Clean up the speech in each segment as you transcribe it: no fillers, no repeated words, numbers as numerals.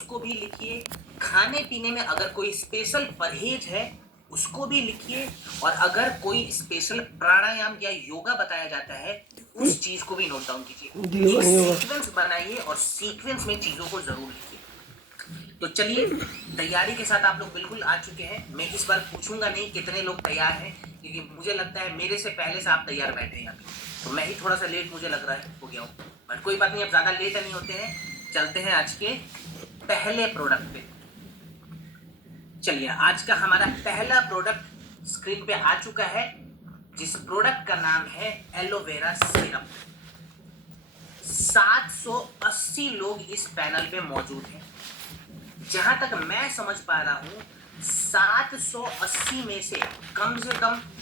उसको भी लिखिए। खाने पीने में अगर कोई स्पेशल परहेज है उसको भी लिखिए, और अगर कोई स्पेशल प्राणायाम या योगा बताया जाता है उस चीज को भी नोट डाउन कीजिए। एक सीक्वेंस बनाइए और सीक्वेंस में चीजों को जरूर लिखिए। तो चलिए, तैयारी के साथ आप लोग बिल्कुल आ चुके हैं। मैं इस बार पूछूंगा नहीं कितने लोग तैयार हैं, क्योंकि मुझे लगता है मेरे से पहले से आप तैयार बैठे हैं यहाँ पे, तो मैं ही थोड़ा सा लेट मुझे लग रहा है हो गया हूँ। बट कोई बात नहीं, अब ज्यादा लेट नहीं होते हैं, चलते हैं आज के पहले प्रोडक्ट पे। चलिए, आज का हमारा पहला प्रोडक्ट स्क्रीन पे आ चुका है, जिस प्रोडक्ट का नाम है एलोवेरा सिरप। 780 लोग इस पैनल पे मौजूद हैं। जहां तक मैं समझ पा रहा हूं, 780 में से कम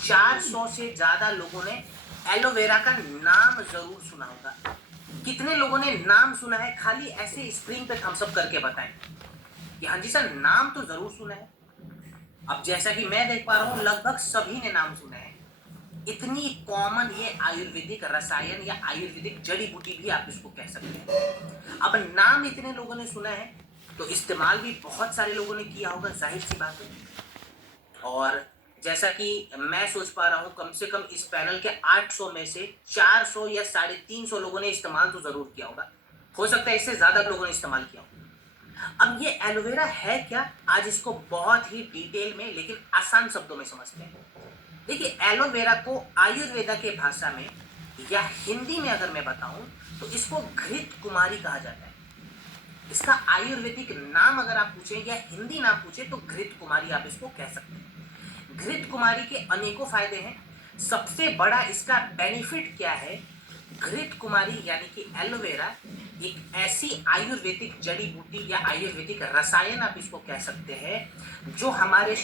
400 से ज्यादा लोगों ने एलोवेरा का नाम जरूर सुना होगा। कितने लोगों ने नाम सुना है, खाली ऐसे स्क्रीन पे थम्स अप करके बताएं कि हाँ जी सर, नाम तो जरूर सुना है। अब जैसा कि मैं देख पा रहा हूं, लगभग सभी ने नाम सुना है। इतनी कॉमन ये आयुर्वेदिक रसायन या आयुर्वेदिक जड़ी बूटी भी आप इसको कह सकते हैं। अब नाम इतने लोगों ने सुना है तो इस्तेमाल भी बहुत सारे लोगों ने किया होगा, जाहिर सी बात है। और जैसा कि मैं सोच पा रहा हूं, कम से कम इस पैनल के 800 में से 400 या 350 लोगों ने इस्तेमाल तो जरूर किया होगा। हो सकता है इससे ज्यादा लोगों ने इस्तेमाल किया होगा। अब ये एलोवेरा है क्या, आज इसको बहुत ही डिटेल में लेकिन आसान शब्दों में समझते हैं। देखिए, एलोवेरा को आयुर्वेदा के भाषा में या हिंदी में अगर मैं बताऊं तो इसको घृत कुमारी कहा जाता है। इसका आयुर्वेदिक नाम अगर आप पूछें या हिंदी नाम पूछें तो घृत कुमारी आप इसको कह सकते हैं। घृत कुमारी के अनेकों फायदे हैं। सबसे बड़ा इसका बेनिफिट क्या है, घृत कुमारी यानी कि एलोवेरा एक ऐसी आयुर्वेदिक जड़ी बूटी या आयुर्वेदिक रसायन आप इसको कह सकते हैं जो हमारे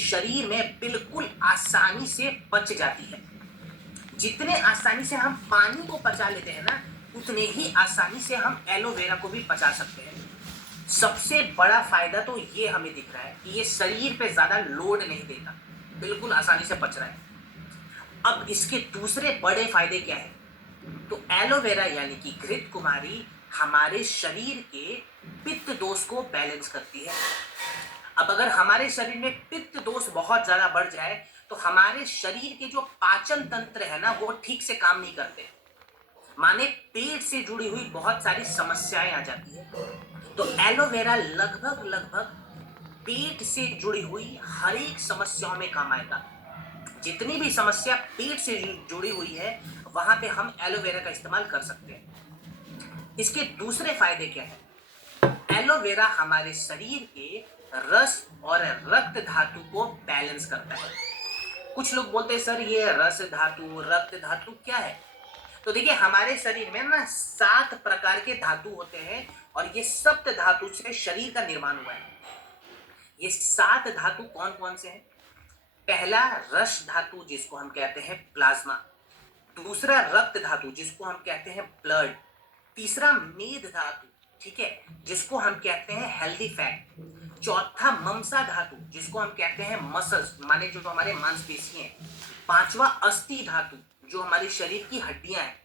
शरीर में बिल्कुल आसानी से पच जाती है। जितने आसानी से हम पानी को पचा लेते हैं ना, उतने ही आसानी से हम एलोवेरा को भी पचा सकते हैं। सबसे बड़ा फायदा तो ये हमें दिख रहा है कि ये शरीर पे ज्यादा लोड नहीं देता, बिल्कुल आसानी से पच रहा है। अब इसके दूसरे बड़े फायदे क्या है, तो एलोवेरा यानी कि घृत कुमारी हमारे शरीर के पित्त दोष को बैलेंस करती है। अब अगर हमारे शरीर में पित्त दोष बहुत ज्यादा बढ़ जाए तो हमारे शरीर के जो पाचन तंत्र है ना, वो ठीक से काम नहीं करते। माने पेट से जुड़ी हुई बहुत सारी समस्याएं आ जाती है। तो एलोवेरा लगभग लगभग पेट से जुड़ी हुई हर एक समस्याओं में काम आएगा। जितनी भी समस्या पेट से जुड़ी हुई है, वहां पे हम एलोवेरा का इस्तेमाल कर सकते हैं। इसके दूसरे फायदे क्या है, एलोवेरा हमारे शरीर के रस और रक्त धातु को बैलेंस करता है। कुछ लोग बोलते हैं सर ये रस धातु रक्त धातु क्या है, तो देखिए, हमारे शरीर में ना 7 प्रकार के धातु होते हैं और ये सप्त धातु से शरीर का निर्माण हुआ है। ये 7 धातु कौन कौन से हैं? पहला रस धातु जिसको हम कहते हैं प्लाज्मा, दूसरा रक्त धातु जिसको हम कहते हैं ब्लड, तीसरा मेद धातु, ठीक है, जिसको हम कहते हैं हेल्दी फैट, चौथा ममसा धातु जिसको हम कहते हैं मसल्स माने जो हमारे मांसपेशी हैं, पांचवा अस्थि धातु जो हमारे शरीर की हड्डियां हैं,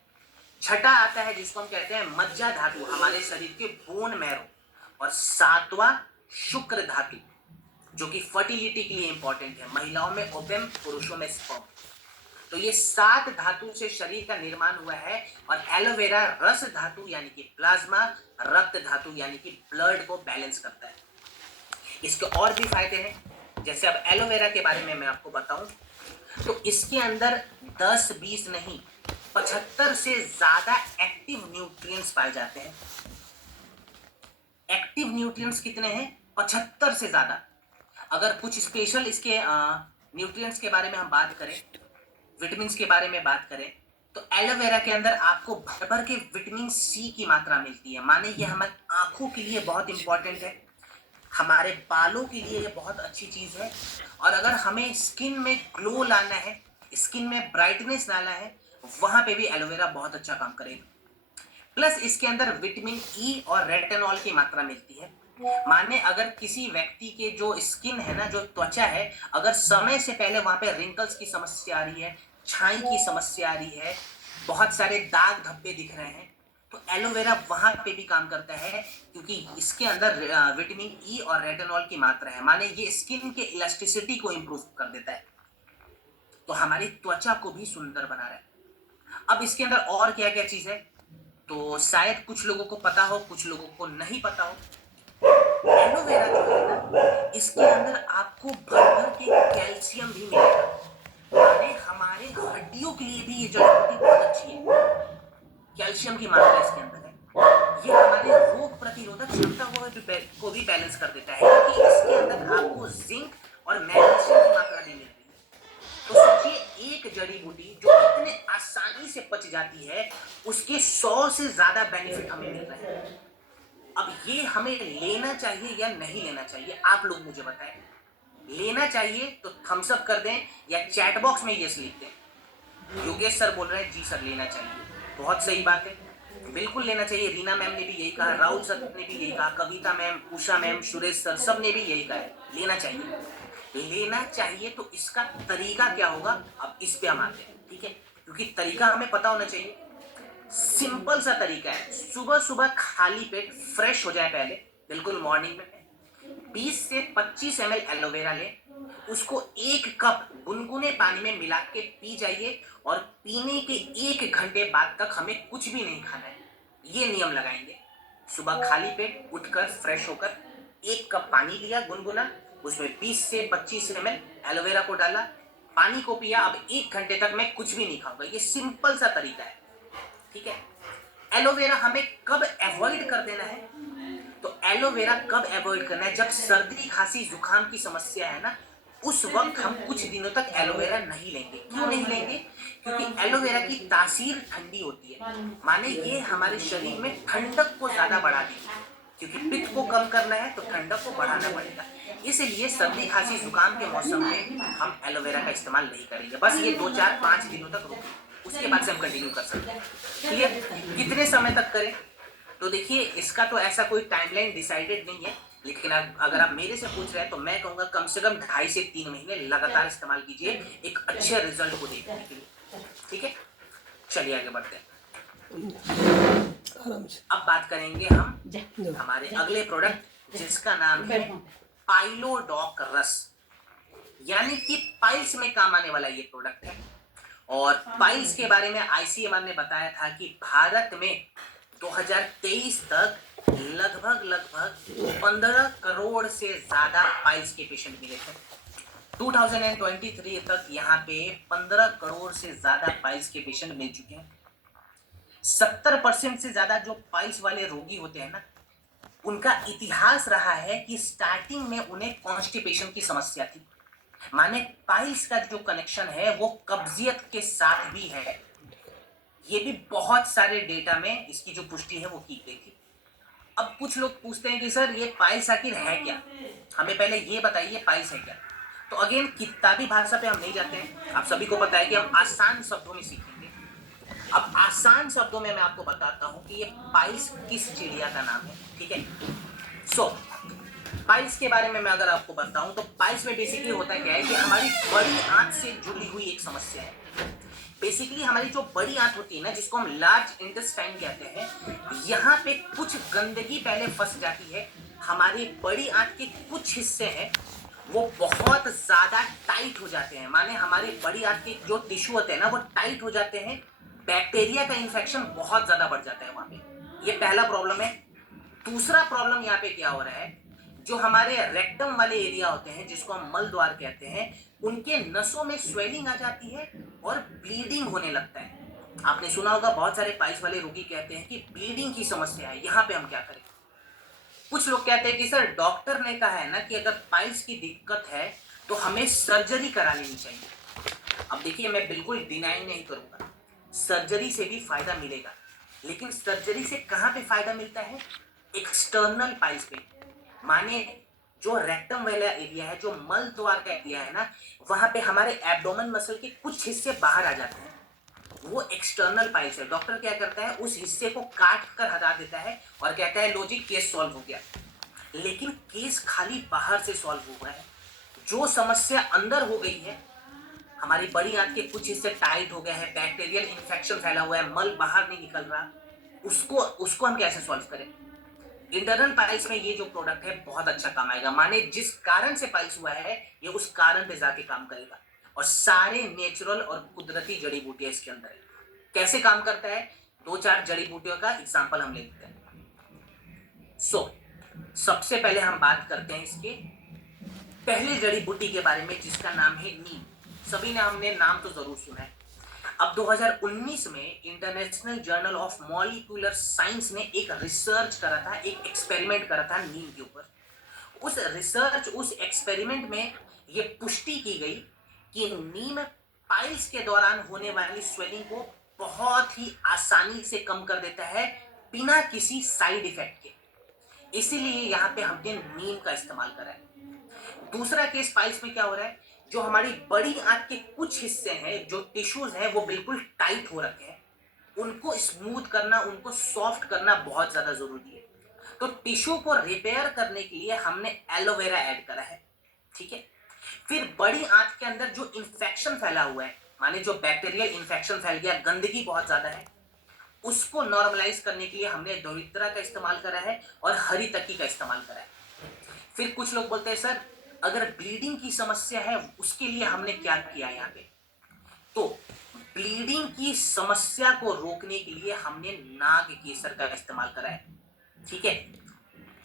छठा आता है जिसको हम कहते हैं मज्जा धातु हमारे शरीर के बोन मैरो, और सातवां शुक्र धातु जो कि फर्टिलिटी के लिए इंपॉर्टेंट है, महिलाओं में ओवम पुरुषों में स्पर्म। तो ये 7 धातु से शरीर का निर्माण हुआ है, और एलोवेरा रस धातु यानी कि प्लाज्मा, रक्त धातु यानी कि ब्लड को बैलेंस करता है। इसके और भी फायदे हैं, जैसे अब एलोवेरा के बारे में मैं आपको बताऊं तो इसके अंदर 10-20 नहीं 75 से ज्यादा एक्टिव न्यूट्रिएंट्स पाए जाते हैं। एक्टिव न्यूट्रिएंट्स कितने हैं? 75 से ज्यादा। अगर कुछ स्पेशल इसके न्यूट्रिएंट्स के बारे में हम बात करें, विटामिन के बारे में बात करें, तो एलोवेरा के अंदर आपको भर भर के विटामिन सी की मात्रा मिलती है। माने ये हमारी आंखों के लिए बहुत इंपॉर्टेंट है, हमारे बालों के लिए ये बहुत अच्छी चीज है, और अगर हमें स्किन में ग्लो लाना है, स्किन में ब्राइटनेस लाना है, वहां पे भी एलोवेरा बहुत अच्छा काम करेगा। प्लस इसके अंदर विटामिन ई और रेटिनॉल की मात्रा मिलती है। माने अगर किसी व्यक्ति के जो स्किन है ना, जो त्वचा है, अगर समय से पहले वहां पे रिंकल्स की समस्या आ रही है, छाई की समस्या आ रही है, बहुत सारे दाग धब्बे दिख रहे हैं, तो एलोवेरा वहां पे भी काम करता है, क्योंकि इसके अंदर विटामिन ई और रेटिनॉल की मात्रा है, माने ये स्किन के इलास्टिसिटी को इंप्रूव कर देता है, तो हमारी त्वचा को भी सुंदर बना रहा है। अब इसके अंदर और क्या क्या चीज है, तो शायद कुछ लोगों को पता हो, कुछ लोगों को नहीं पता हो। एलोवेरा जो है ना, इसके अंदर आपको भर भर के कैल्शियम भी मिलेगा, माने हमारे हड्डियों के लिए भी ये जड़ी बूटी बहुत अच्छी है। कैल्शियम की मात्रा इसके अंदर है, ये हमारे रोग प्रतिरोधक क्षमता को भी बैलेंस कर देता है, क्योंकि इसके अंदर आपको जिंक और मैग्नीशियम की मात्रा भी मिल रही है। तो सोचिए, एक जड़ी बूटी जो इतने आसानी से पच जाती है, उसके 100 से ज्यादा बेनिफिट हमें मिल रहे हैं। अब ये हमें लेना चाहिए या नहीं लेना चाहिए, आप लोग मुझे बताएं। लेना चाहिए तो थम्स अप कर दें, या चैट बॉक्स में यस लिख दें। योगेश सर बोल रहे हैं जी सर लेना चाहिए, बहुत सही बात है, बिल्कुल लेना चाहिए। रीना मैम ने भी यही कहा, राहुल सर ने भी यही कहा, कविता ma'am, Usha ma'am, Suresh sir, सब ने भी यही कहा है, लेना चाहिए। लेना चाहिए तो इसका तरीका क्या होगा, अब इस पे हम आते हैं, ठीक है, क्योंकि तरीका हमें पता होना चाहिए। सिंपल सा तरीका है, सुबह सुबह खाली पेट फ्रेश हो जाए पहले, बिल्कुल मॉर्निंग में 20 से 25 ml एलोवेरा लें, उसको 1 कप गुनगुने पानी में मिला के पी जाइए, और पीने के 1 घंटे बाद तक हमें कुछ भी नहीं खाना है। ये नियम लगाएंगे, सुबह खाली पेट उठकर फ्रेश होकर 1 कप पानी लिया गुनगुना, उसमें 20 से 25 ml एलोवेरा को डाला, पानी को पिया, अब 1 घंटे तक मैं कुछ भी नहीं खाऊंगा। ये सिंपल सा तरीका है, ठीक है। एलोवेरा हमें कब अवॉइड कर देना है, तो एलोवेरा कब अवॉइड करना है, जब सर्दी खांसी जुकाम की समस्या है ना, उस वक्त हम कुछ दिनों तक एलोवेरा नहीं लेंगे। क्यों नहीं लेंगे, क्योंकि एलोवेरा की तासीर ठंडी होती है, माने ये हमारे शरीर में ठंडक को ज्यादा बढ़ा देगी, क्योंकि पित्त को कम करना है तो ठंडक को बढ़ाना पड़ेगा। इसलिए सर्दी खांसी जुकाम के मौसम में हम एलोवेरा का इस्तेमाल नहीं करेंगे। बस ये 2 4 5 दिनों तक रुकें, उसके बाद से हम कंटिन्यू कर सकते हैं। क्लियर, कितने समय तक करें, तो देखिए इसका तो ऐसा कोई टाइमलाइन डिसाइडेड नहीं है, लेकिन अगर आप मेरे से पूछ रहे हैं तो मैं कहूंगा कम से कम 2.5 से 3 महीने लगातार इस्तेमाल कीजिए एक अच्छे रिजल्ट को देखने के लिए, ठीक है। चलिए आगे बढ़ते हैं। अब बात करेंगे हम हमारे अगले प्रोडक्ट, जिसका नाम है पाइलोडॉक रस, यानी कि पाइल्स में काम आने वाला ये प्रोडक्ट है। और पाइल्स के बारे में आईसीएमआर ने बताया था कि भारत में 2023 तक लगभग 15 करोड़ से ज्यादा पाइल्स के पेशेंट मिले थे। 2023 तक यहाँ पे 15 करोड़ से ज्यादा पाइल्स के पेशेंट मिल चुके हैं। 70% से ज्यादा जो पाइल्स वाले रोगी होते हैं ना, उनका इतिहास रहा है कि स्टार्टिंग में उन्हें कॉन्स्टिपेशन की समस्या थी, माने पाइल्स का जो कनेक्शन है वो कब्जियत के साथ भी है। ये भी बहुत सारे डेटा में इसकी जो पुष्टि है वो की गई थी। अब कुछ लोग पूछते हैं कि सर ये पाइल्स आखिर है क्या, हमें पहले ये बताइए पाइल्स है क्या। तो अगेन किताबी भाषा पे हम नहीं जाते हैं, आप सभी को पता है कि हम आसान शब्दों में सीखेंगे। अब आसान शब्दों में मैं आपको बताता हूं कि ये पाइल्स किस चिड़िया का नाम है, ठीक है। सो पाइल्स के बारे में मैं अगर आपको बताऊं तो पाइल्स में बेसिकली होता क्या है कि हमारी बड़ी आंत से जुड़ी हुई एक समस्या है। बेसिकली हमारी जो बड़ी आंत होती है ना, जिसको हम लार्ज इंटेस्टाइन कहते हैं, यहाँ पे कुछ गंदगी पहले फंस जाती है। हमारी बड़ी आंत के कुछ हिस्से हैं वो बहुत ज्यादा टाइट हो जाते हैं, माने हमारी बड़ी आंत के जो टिश्यू होते हैं ना वो टाइट हो जाते हैं, बैक्टीरिया का इन्फेक्शन बहुत ज्यादा बढ़ जाता है वहां पे। ये पहला प्रॉब्लम है। दूसरा प्रॉब्लम यहाँ पे क्या हो रहा है, जो हमारे रेक्टम वाले एरिया होते हैं जिसको हम मल द्वार कहते हैं, उनके नसों में स्वेलिंग आ जाती है और ब्लीडिंग होने लगता है। आपने सुना होगा बहुत सारे पाइल्स वाले रोगी कहते हैं कि ब्लीडिंग की समस्या है, यहाँ पे हम क्या करें। कुछ लोग कहते हैं कि सर डॉक्टर ने कहा है ना कि अगर पाइल्स की दिक्कत है तो हमें सर्जरी करा लेनी चाहिए। अब देखिए मैं बिल्कुल डिनाई नहीं करूंगा, सर्जरी से भी फायदा मिलेगा, लेकिन सर्जरी से कहाँ पे फायदा मिलता है, एक्सटर्नल पाइल्स पे, माने जो रेक्टम वाला एरिया है, जो मल द्वार का एरिया है ना, वहां पे हमारे एब्डोमेन मसल के कुछ हिस्से बाहर आ जाते हैं, वो एक्सटर्नल पाइल्स है। डॉक्टर क्या करता है, उस हिस्से को काट कर हटा देता है और कहता है लो जी केस सॉल्व हो गया। लेकिन केस खाली बाहर से सॉल्व हुआ है, जो समस्या अंदर हो गई है, हमारी बड़ी आंत के कुछ हिस्से टाइट हो गए हैं, बैक्टीरियल इन्फेक्शन फैला हुआ है, मल बाहर नहीं निकल रहा, उसको उसको हम कैसे सॉल्व करें। इंटरनल पाइल्स में ये जो प्रोडक्ट है बहुत अच्छा काम आएगा, माने जिस कारण से पाइल्स हुआ है ये उस कारण पे जाके काम करेगा, और सारे नेचुरल और कुदरती जड़ी बूटियां इसके अंदर है। कैसे काम करता है, दो चार जड़ी बूटियों का एग्जाम्पल हम लेते हैं। सबसे पहले हम बात करते हैं इसके पहले जड़ी बूटी के बारे में जिसका नाम है नीम। सभी ने हमने नाम तो जरूर सुना है। अब 2019 में international journal of molecular science ने एक रिसर्च करा था, एक एक्सपेरिमेंट करा था नीम के ऊपर। उस एक्सपेरिमेंट में ये पुष्टि की गई कि नीम पाइल्स के दौरान होने वाली स्वेलिंग को बहुत ही आसानी से कम कर देता है बिना किसी साइड इफेक्ट के। इसीलिए यहाँ पे हमने नीम का इस्तेमाल करा है। दूसरा केस पाइल्स में क्या हो रहा है, जो हमारी बड़ी आंत के कुछ हिस्से हैं, जो टिश्यूज हैं, वो बिल्कुल टाइट हो रखे हैं, उनको स्मूथ करना, उनको सॉफ्ट करना बहुत ज्यादा जरूरी है। तो टिश्यू को रिपेयर करने के लिए हमने एलोवेरा ऐड करा है, ठीक है। फिर बड़ी आंत के अंदर जो इंफेक्शन फैला हुआ है, माने जो बैक्टीरियल इंफेक्शन फैल गया, गंदगी बहुत ज्यादा है, उसको नॉर्मलाइज करने के लिए हमने दोहित्रा का इस्तेमाल करा है और हरी तकी का इस्तेमाल करा है। फिर कुछ लोग बोलते हैं सर अगर ब्लीडिंग की समस्या है उसके लिए हमने क्या किया यहाँ पे, तो ब्लीडिंग की समस्या को रोकने के लिए हमने नाग केसर का इस्तेमाल करा है, ठीक है।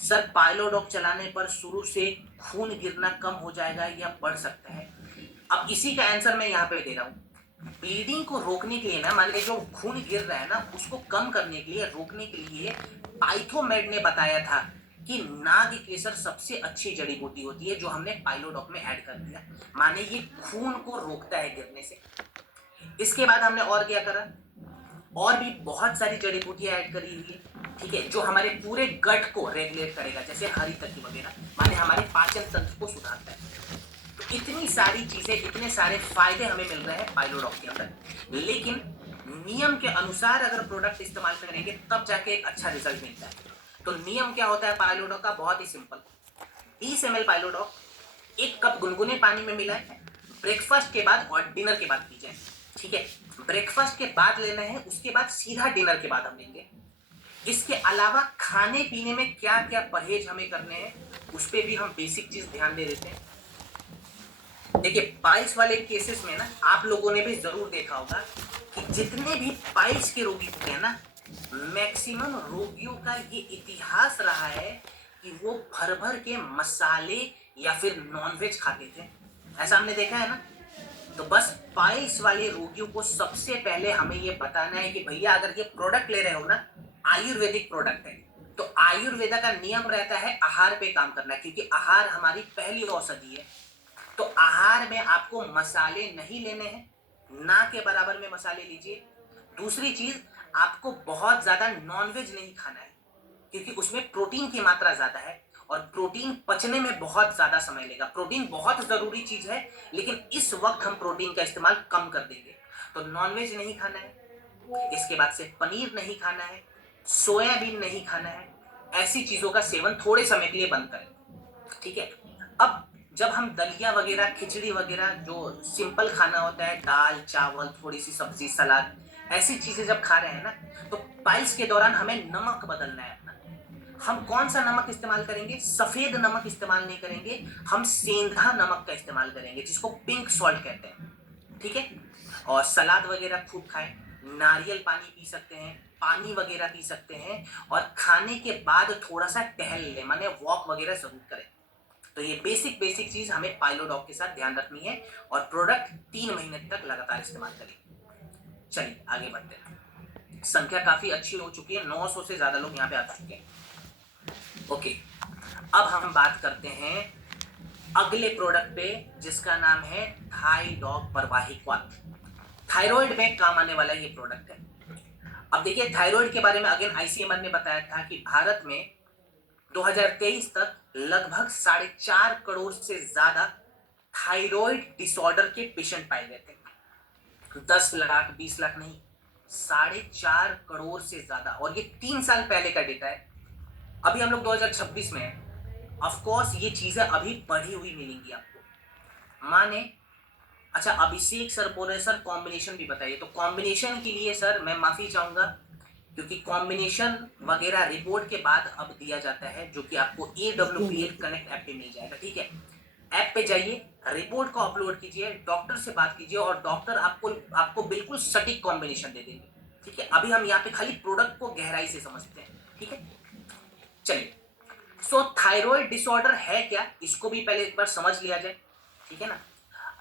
सर पाइलोडॉक चलाने पर शुरू से खून गिरना कम हो जाएगा या बढ़ सकता है। अब इसी का आंसर मैं यहाँ पे दे रहा हूँ। ब्लीडिंग को रोकने के लिए ना, मान लीजिए जो खून गिर रहा है ना, उसको कम करने के लिए, रोकने के लिए पाइथोमेड ने बताया था कि नाग केसर सबसे अच्छी जड़ी बूटी होती है, जो हमने पाइलोडॉक में ऐड कर दिया, माने ये खून को रोकता है गिरने से। इसके बाद हमने और क्या करा, और भी बहुत सारी जड़ी बूटियां ऐड करी हुई है, ठीक है, जो हमारे पूरे गट को रेगुलेट करेगा, जैसे हरी तत्व वगैरह, माने हमारे पाचन तंत्र को सुधारता है। तो इतनी सारी चीजें, इतने सारे फायदे हमें मिल रहे हैं पाइलोडॉक के अंदर। लेकिन नियम के अनुसार अगर प्रोडक्ट इस्तेमाल करेंगे तब जाके एक अच्छा रिजल्ट मिलता है। तो नियम क्या होता है पाइलोडॉक का, बहुत ही सिंपल। 20 ml पाइलोडॉक 1 कप गुनगुने पानी में मिलाएं, ब्रेकफास्ट के बाद और डिनर के बाद पी जाए, ठीक है। ब्रेकफास्ट के बाद लेना है, उसके बाद सीधा डिनर के बाद हम लेंगे। इसके अलावा खाने पीने में क्या क्या परहेज हमें करने हैं उस पर भी हम बेसिक चीज ध्यान दे देते हैं। देखिए पाइल्स वाले केसेस में ना, आप लोगों ने भी जरूर देखा होगा कि जितने भी पाइल्स के रोगी होते हैं ना, मैक्सिमम रोगियों का ये इतिहास रहा है कि वो भर भर के मसाले या फिर नॉनवेज खाते थे, ऐसा हमने देखा है ना। तो बस पाइल्स वाले रोगियों को सबसे पहले हमें ये बताना है कि भैया अगर ये प्रोडक्ट ले रहे हो ना, आयुर्वेदिक प्रोडक्ट है, तो आयुर्वेदा का नियम रहता है आहार पे काम करना, क्योंकि आहार हमारी पहली औषधि है। तो आहार में आपको मसाले नहीं लेने हैं, ना के बराबर में मसाले लीजिए। दूसरी चीज, आपको बहुत ज्यादा नॉनवेज नहीं खाना है, क्योंकि उसमें प्रोटीन की मात्रा ज्यादा है और प्रोटीन पचने में बहुत ज्यादा समय लेगा। प्रोटीन बहुत जरूरी चीज है, लेकिन इस वक्त हम प्रोटीन का इस्तेमाल कम कर देंगे। तो नॉनवेज नहीं खाना है, इसके बाद से पनीर नहीं खाना है, सोयाबीन नहीं खाना है, ऐसी चीजों का सेवन थोड़े समय के लिए बंद करें, ठीक है। अब जब हम दलिया वगैरह, खिचड़ी वगैरह, जो सिंपल खाना होता है, दाल चावल, थोड़ी सी सब्जी, सलाद, ऐसी चीजें जब खा रहे हैं ना, तो पाइल्स के दौरान हमें नमक बदलना है अपना। हम कौन सा नमक इस्तेमाल करेंगे, सफेद नमक इस्तेमाल नहीं करेंगे, हम सेंधा नमक का इस्तेमाल करेंगे, जिसको पिंक सॉल्ट कहते हैं, ठीक है। और सलाद वगैरह खूब खाएं, नारियल पानी पी सकते हैं, पानी वगैरह पी सकते हैं, और खाने के बाद थोड़ा सा टहल लें, माने वॉक वगैरह जरूर करें। तो ये बेसिक बेसिक चीज हमें पाइलोडॉक के साथ ध्यान रखनी है, और प्रोडक्ट 3 महीने तक लगातार इस्तेमाल करें। चलिए आगे बढ़ते हैं। संख्या काफी अच्छी हो चुकी है, 900 से ज्यादा लोग यहाँ पे आ चुके हैं। ओके, अब हम बात करते हैं अगले प्रोडक्ट पे, जिसका नाम है थाइडॉग परवाहिक वात। थायराइड में काम आने वाला ये प्रोडक्ट है। अब देखिए थायराइड के बारे में अगेन आईसीएमआर ने बताया था कि भारत में 2023 तक लगभग 4.5 करोड़ से ज्यादा थायराइड डिसऑर्डर के पेशेंट पाए गए थे। 10 लाख 20 लाख नहीं, 4.5 करोड़ से ज्यादा, और ये 3 साल पहले का डेटा है। अभी हम लोग 2026 में हैं। ऑफ कोर्स ये चीजें अभी बढ़ी हुई मिलेंगी आपको, माने। अच्छा अभिषेक सर बोल रहे सर कॉम्बिनेशन भी बताइए, तो कॉम्बिनेशन के लिए सर मैं माफी चाहूंगा क्योंकि कॉम्बिनेशन वगैरह रिपोर्ट के बाद अब दिया जाता है, जो कि आपको AWPL कनेक्ट ऐप पे मिल जाएगा। ठीक है, ऐप पे जाइए, रिपोर्ट को अपलोड कीजिए, डॉक्टर से बात कीजिए और डॉक्टर आपको आपको बिल्कुल सटीक कॉम्बिनेशन दे देंगे। ठीक है, अभी हम यहाँ पे खाली प्रोडक्ट को गहराई से समझते हैं। ठीक है, चलिए। सो थायराइड डिसऑर्डर है क्या, इसको भी पहले एक बार समझ लिया जाए। ठीक है ना।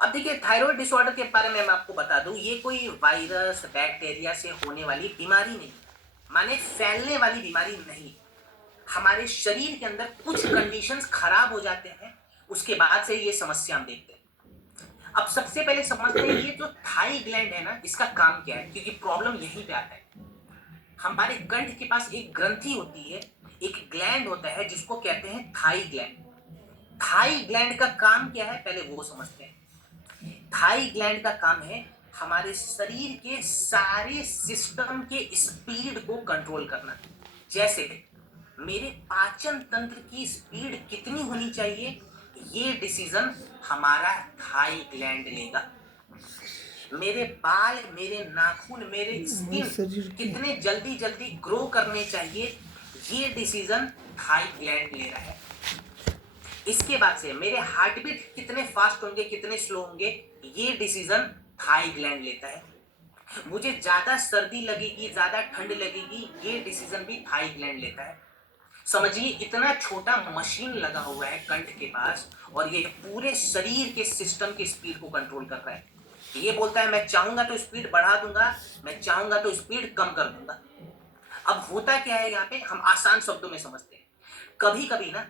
अब देखिए, थायराइड डिसऑर्डर के बारे में मैं आपको बता दूं, ये कोई वायरस बैक्टीरिया से होने वाली बीमारी नहीं, माने फैलने वाली बीमारी नहीं। हमारे शरीर के अंदर कुछ कंडीशंस खराब हो जाते हैं, उसके बाद से ये समस्या हम देखते हैं। अब सबसे पहले समझते हैं ये जो थाई ग्लैंड है ना, इसका काम क्या है, क्योंकि प्रॉब्लम यहीं पे आता है। हमारे कंठ के पास एक ग्रंथि होती है, एक ग्लैंड होता है जिसको कहते हैं थाई ग्लैंड। थाई ग्लैंड का काम क्या है, पहले वो समझते हैं। थाई ग्लैंड का काम है हमारे शरीर के सारे सिस्टम के स्पीड को कंट्रोल करना। जैसे मेरे पाचन तंत्र की स्पीड कितनी होनी चाहिए, ये डिसीजन हमारा थाई ग्लैंड लेगा। मेरे बाल, मेरे नाखून, मेरे स्किन कितने जल्दी जल्दी ग्रो करने चाहिए, ये डिसीजन थाई ग्लैंड ले रहा है। इसके बाद से मेरे हार्ट बीट कितने फास्ट होंगे, कितने स्लो होंगे, ये डिसीजन थाई ग्लैंड लेता है। मुझे ज्यादा सर्दी लगेगी, ज्यादा ठंड लगेगी, ये डिसीजन भी थाई ग्लैंड लेता है। समझिए, इतना छोटा मशीन लगा हुआ है कंठ के पास और ये पूरे शरीर के सिस्टम की स्पीड को कंट्रोल कर रहा है। ये बोलता है मैं चाहूंगा तो स्पीड बढ़ा दूंगा, मैं चाहूंगा तो स्पीड कम कर दूंगा। अब होता क्या है, यहाँ पे हम आसान शब्दों में समझते हैं। कभी कभी ना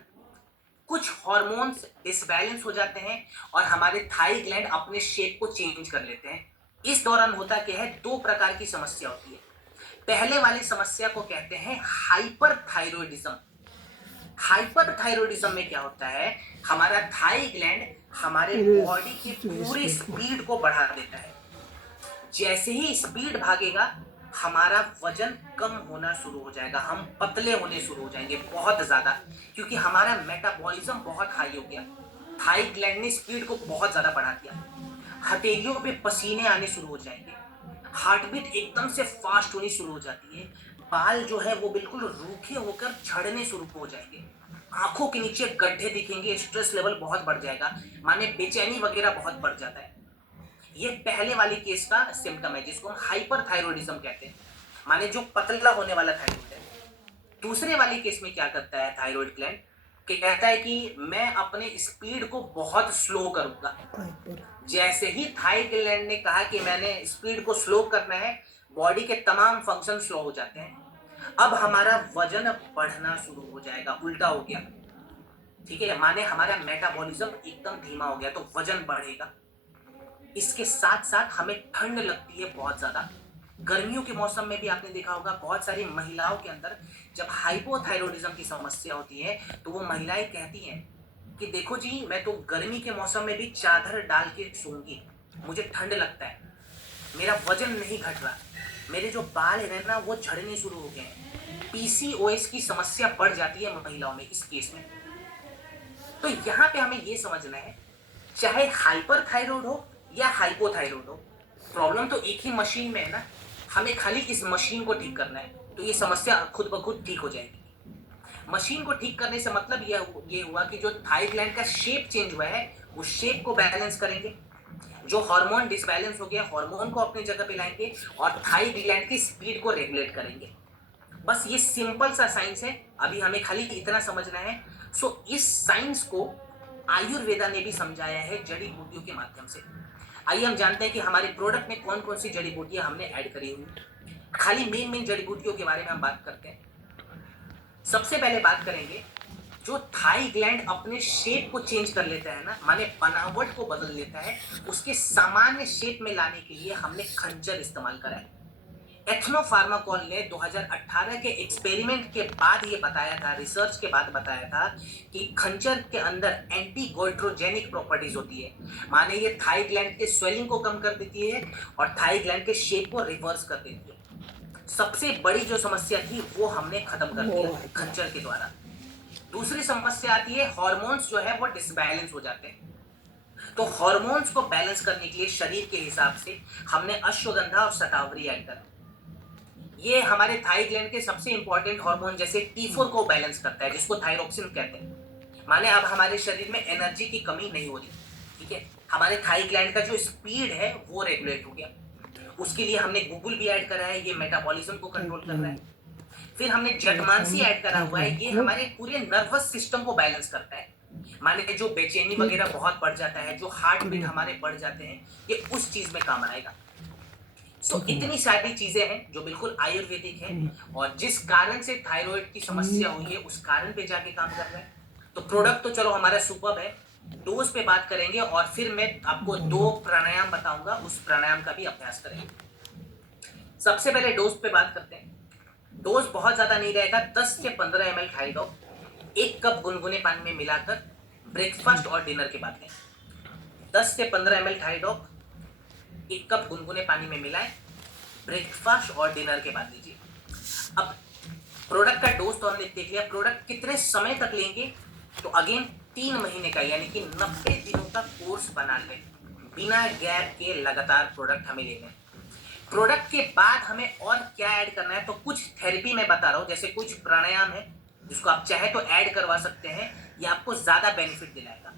कुछ हार्मोन्स डिसबैलेंस हो जाते हैं और हमारे थाई ग्लैंड अपने शेप को चेंज कर लेते हैं। इस दौरान होता क्या है, दो प्रकार की समस्या होती है। पहले वाली समस्या को कहते हैं हाइपरथायरॉयडिज्म। हाइपरथायरॉयडिज्म में क्या होता है, हमारा थाई ग्लैंड हमारे बॉडी के पूरे स्पीड को बढ़ा देता है। जैसे ही स्पीड भागेगा, हमारा वजन कम होना शुरू हो जाएगा, हम पतले होने शुरू हो जाएंगे बहुत ज्यादा, क्योंकि हमारा मेटाबॉलिज्म बहुत हाई हो गया। थाई ग्लैंड ने स्पीड को बहुत ज्यादा बढ़ा दिया। हथेलियों पे पसीने आने शुरू हो जाएंगे, हार्ट बीट एकदम से फास्ट होनी शुरू हो जाती है, बाल जो है वो बिल्कुल रूखे होकर झड़ने शुरू हो जाएंगे, आंखों के नीचे गड्ढे दिखेंगे, स्ट्रेस लेवल बहुत बढ़ जाएगा, माने बेचैनी वगैरह बहुत बढ़ जाता है। ये पहले वाली केस का सिम्टम है, जिसको हम हाइपरथायरॉयडिज्म कहते हैं, माने जो पतला होने वाला थायराइड है। दूसरे वाली केस में क्या करता है थायराइड ग्लैंड, कि कहता है कि मैं अपने स्पीड को बहुत स्लो करूंगा। जैसे ही थाई ग्लैंड ने कहा कि मैंने स्पीड को स्लो करना है, बॉडी के तमाम फंक्शन स्लो हो जाते हैं। अब हमारा वजन बढ़ना शुरू हो जाएगा, उल्टा हो गया। ठीक है, माने हमारा मेटाबॉलिज्म एकदम धीमा हो गया, तो वजन बढ़ेगा। इसके साथ साथ हमें ठंड लगती है बहुत ज्यादा। गर्मियों के मौसम में भी आपने देखा होगा, बहुत सारी महिलाओं के अंदर जब हाइपोथायरॉयडिज्म की समस्या होती है, तो वो महिलाएं कहती हैं कि देखो जी, मैं तो गर्मी के मौसम में भी चादर डाल के सोऊंगी, मुझे ठंड लगता है, मेरा वजन नहीं घट रहा, मेरे जो बाल है ना वो झड़ने शुरू हो गए हैं। PCOS की समस्या बढ़ जाती है महिलाओं में इस केस में। तो यहाँ पे हमें ये समझना है, चाहे हाइपरथायरॉयड हो या हाइपोथायरॉयड हो, प्रॉब्लम तो एक ही मशीन में है ना, हमें खाली इस मशीन को ठीक करना है, तो ये समस्या खुद ब खुद ठीक हो जाएगी। मशीन को ठीक करने से मतलब ये हुआ कि जो थाई ग्लैंड का शेप चेंज हुआ है, उस शेप को बैलेंस करेंगे। जो हार्मोन डिसबैलेंस हो गया, हार्मोन को अपनी जगह पे लाएंगे और थाई ग्लैंड की स्पीड को रेगुलेट करेंगे। बस ये सिंपल सा साइंस है, अभी हमें खाली इतना समझना है। सो इस साइंस को आयुर्वेदा ने भी समझाया है जड़ी बूटियों के माध्यम से। आइए हम जानते हैं कि हमारे प्रोडक्ट में कौन कौन सी जड़ी बूटियां हमने ऐड करी हुई। खाली मेन जड़ी बूटियों के बारे में हम बात करते हैं। सबसे पहले बात करेंगे, जो थाई ग्लैंड अपने शेप को चेंज कर लेता है ना, माने बनावट को बदल लेता है, उसके सामान्य शेप में लाने के लिए हमने खंजर इस्तेमाल करा है। एथनोफार्माकोल ने 2018 के एक्सपेरिमेंट के बाद ये बताया था, रिसर्च के बाद बताया था कि खंजर के अंदर एंटी गोइट्रोजेनिक प्रॉपर्टीज होती है, माने ये थाई ग्लैंड के स्वेलिंग को कम कर देती है और थाई ग्लैंड के शेप को रिवर्स कर देती है। सबसे बड़ी जो समस्या थी वो हमने खत्म कर दिया खंजर के द्वारा। दूसरी समस्या आती है, हार्मोन्स जो है वो डिसबैलेंस हो जाते हैं। तो हार्मोन्स को बैलेंस करने के लिए शरीर के हिसाब से हमने अश्वगंधा और शतावरी ऐड करा। ये हमारे थाई ग्लैंड के सबसे इंपॉर्टेंट हार्मोन जैसे T4 को बैलेंस करता है, जिसको थायरोक्सिन कहते हैं। माने अब हमारे शरीर में एनर्जी की कमी नहीं हो रही, ठीक है। हमारे थाई ग्लैंड का जो स्पीड है वो रेगुलेट हो गया। उसके लिए हमने गूगल भी ऐड करा है, ये मेटाबॉलिज्म को कंट्रोल कर रहा है। फिर हमने जटमांसी ऐड करा हुआ है, ये हमारे पूरे नर्वस सिस्टम को बैलेंस करता है। माने जो बेचैनी वगैरह बहुत बढ़ जाता है, जो हार्ट बीट हमारे बढ़ जाते हैं, ये उस चीज में काम आएगा। सो इतनी सारी चीजें हैं जो बिल्कुल आयुर्वेदिक है, और जिस कारण से थायराइड की समस्या हुई है उस कारण पे जाके काम कर रहा है। तो प्रोडक्ट तो चलो हमारा सुपर्ब है, डोज पे बात करेंगे और फिर मैं आपको 2 प्राणायाम बताऊंगा, उस प्राणायाम का भी अभ्यास करेंगे। सबसे पहले डोज पे बात करते हैं। डोज बहुत ज्यादा नहीं रहेगा, 10 से 15 ml थाइरोइड 1 कप गुनगुने पानी में मिलाकर ब्रेकफास्ट और डिनर के बाद लें। 10 से 15 ml थाइरोइड 1 कप गुनगुने पानी में मिलाएं, ब्रेकफास्ट और डिनर के बाद लीजिए। अब प्रोडक्ट का डोज तो हमने देख लिया, प्रोडक्ट कितने समय तक लेंगे, तो अगेन 3 महीने का यानी कि 90 दिनों का कोर्स बना लें, बिना गैप के लगातार प्रोडक्ट हमें लेने हैं। प्रोडक्ट के बाद हमें और क्या ऐड करना है, तो कुछ थेरेपी मैं बता रहा हूं, जैसे कुछ प्राणायाम है जिसको आप चाहे तो ऐड करवा सकते हैं, ये आपको ज्यादा बेनिफिट दिलाएगा।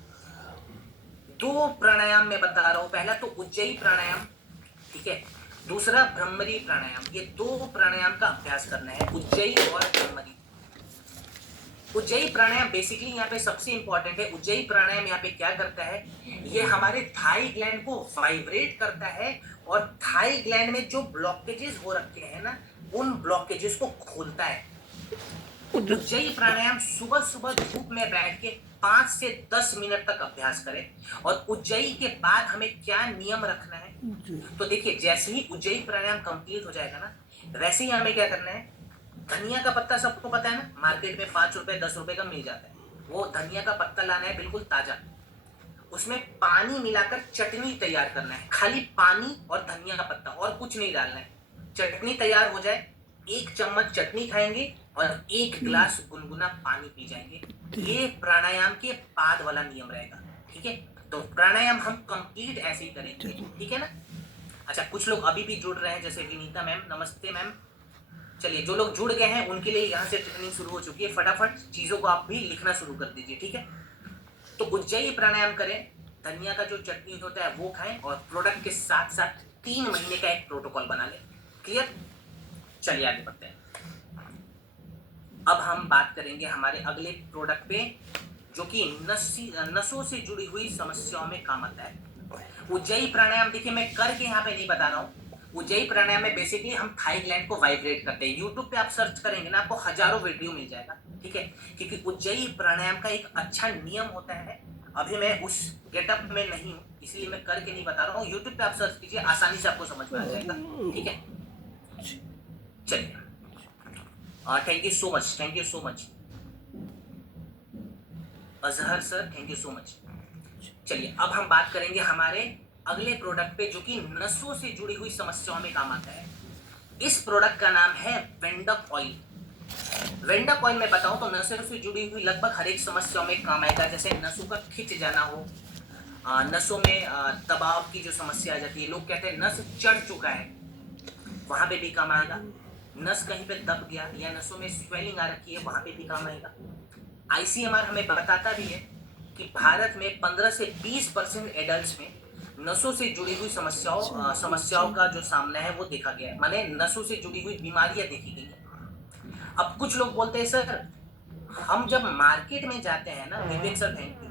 2 प्राणायाम मैं बता रहा हूं, पहला तो उज्जयी प्राणायाम, ठीक है, दूसरा भ्रमरी प्राणायाम। ये 2 प्राणायाम का अभ्यास करना है, उज्जयी और भ्रमरी। उज्जयी प्राणायाम बेसिकली यहाँ पे सबसे इंपॉर्टेंट है। उज्जयी प्राणायाम यहाँ पे क्या करता है, ये हमारे थाई ग्लैंड को वाइब्रेट करता है और थाई ग्लैंड में जो ब्लॉकेजेस हो रखे हैं ना, उन ब्लॉकेजेस को खोलता है। उज्जयी प्राणायाम सुबह सुबह धूप में बैठ के 5 से 10 मिनट तक अभ्यास करें। और उज्जयी के बाद हमें क्या नियम रखना है, तो देखिए जैसे ही उज्जयी प्राणायाम कंप्लीट हो जाएगा ना, वैसे ही हमें क्या करना है, धनिया का पत्ता सबको पता है ना, मार्केट में 5 रुपए 10 रुपए का मिल जाता है, वो धनिया का पत्ता लाना है बिल्कुल ताजा, उसमें पानी मिलाकर चटनी तैयार करना है। खाली पानी और धनिया का पत्ता, और कुछ नहीं डालना है। चटनी तैयार हो जाए, 1 चम्मच चटनी खाएंगे और 1 गिलास गुनगुना पानी पी जाएंगे। ये प्राणायाम के बाद वाला नियम रहेगा, ठीक है। तो प्राणायाम हम कंप्लीट ऐसे ही करेंगे, ठीक है ना। अच्छा, कुछ लोग अभी भी जुड़ रहे हैं, जैसे विनीता मैम, नमस्ते मैम। चलिए, जो लोग जुड़ गए हैं उनके लिए यहाँ से ट्रेनिंग शुरू हो चुकी है, फटाफट चीजों को आप भी लिखना शुरू कर दीजिए, ठीक है। तो उज्जयी प्राणायाम करें, धनिया का जो चटनी होता है वो खाएं, और प्रोडक्ट के साथ साथ 3 महीने का एक प्रोटोकॉल बना लें। क्लियर? चलिए आगे बढ़ते हैं। अब हम बात करेंगे हमारे अगले प्रोडक्ट पे, जो कि नसों से जुड़ी हुई समस्याओं में काम आता है। उज्जयी प्राणायाम देखिए मैं करके यहाँ पे नहीं बता रहा हूँ। उज्जयी प्राणायाम में बेसिकली हम थाई ग्लैंड को वाइब्रेट करते हैं। यूट्यूब पे आप सर्च करेंगे ना, आपको हजारों वीडियो मिल जाएगा, ठीक है। क्योंकि उज्जयी प्राणायाम का एक अच्छा नियम होता है। अभी मैं उस गेटअप में नहीं हूँ, इसलिए मैं करके नहीं बता रहा हूँ। यूट्यूब पे आप सर्च कीजिए, आसानी से आपको समझ में आ जाएगा, ठीक है। चलिए, thank you so much, thank you so much Azhar sir, thank you so much. चलिए, अब हम बात करेंगे हमारे अगले प्रोडक्ट पे, जो कि नसों से जुड़ी हुई समस्याओं में काम आता है। इस प्रोडक्ट का नाम है वेंडक ऑयल। वेंडक ऑयल में बताऊं तो नसों से जुड़ी हुई लगभग हर एक समस्याओं में काम आएगा। जैसे नसों का खिंच जाना हो, नसों में दबाव की जो समस्या आ जाती है, लोग कहते हैं नस चढ़ चुका है, वहां पे भी काम आएगा। नस कहीं पे दब गया या नसों में स्वेलिंग आ रखी है, वहां पे भी काम आएगा। आईसीएमआर हमें बताता भी है कि भारत में 15 से 20% एडल्ट्स में नसों से जुड़ी हुई समस्याओं का जो सामना है वो देखा गया है। माने नसों से जुड़ी हुई बीमारियां देखी गई है। अब कुछ लोग बोलते हैं सर, हम जब मार्केट में जाते हैं ना, विवेक सर थैंक यू।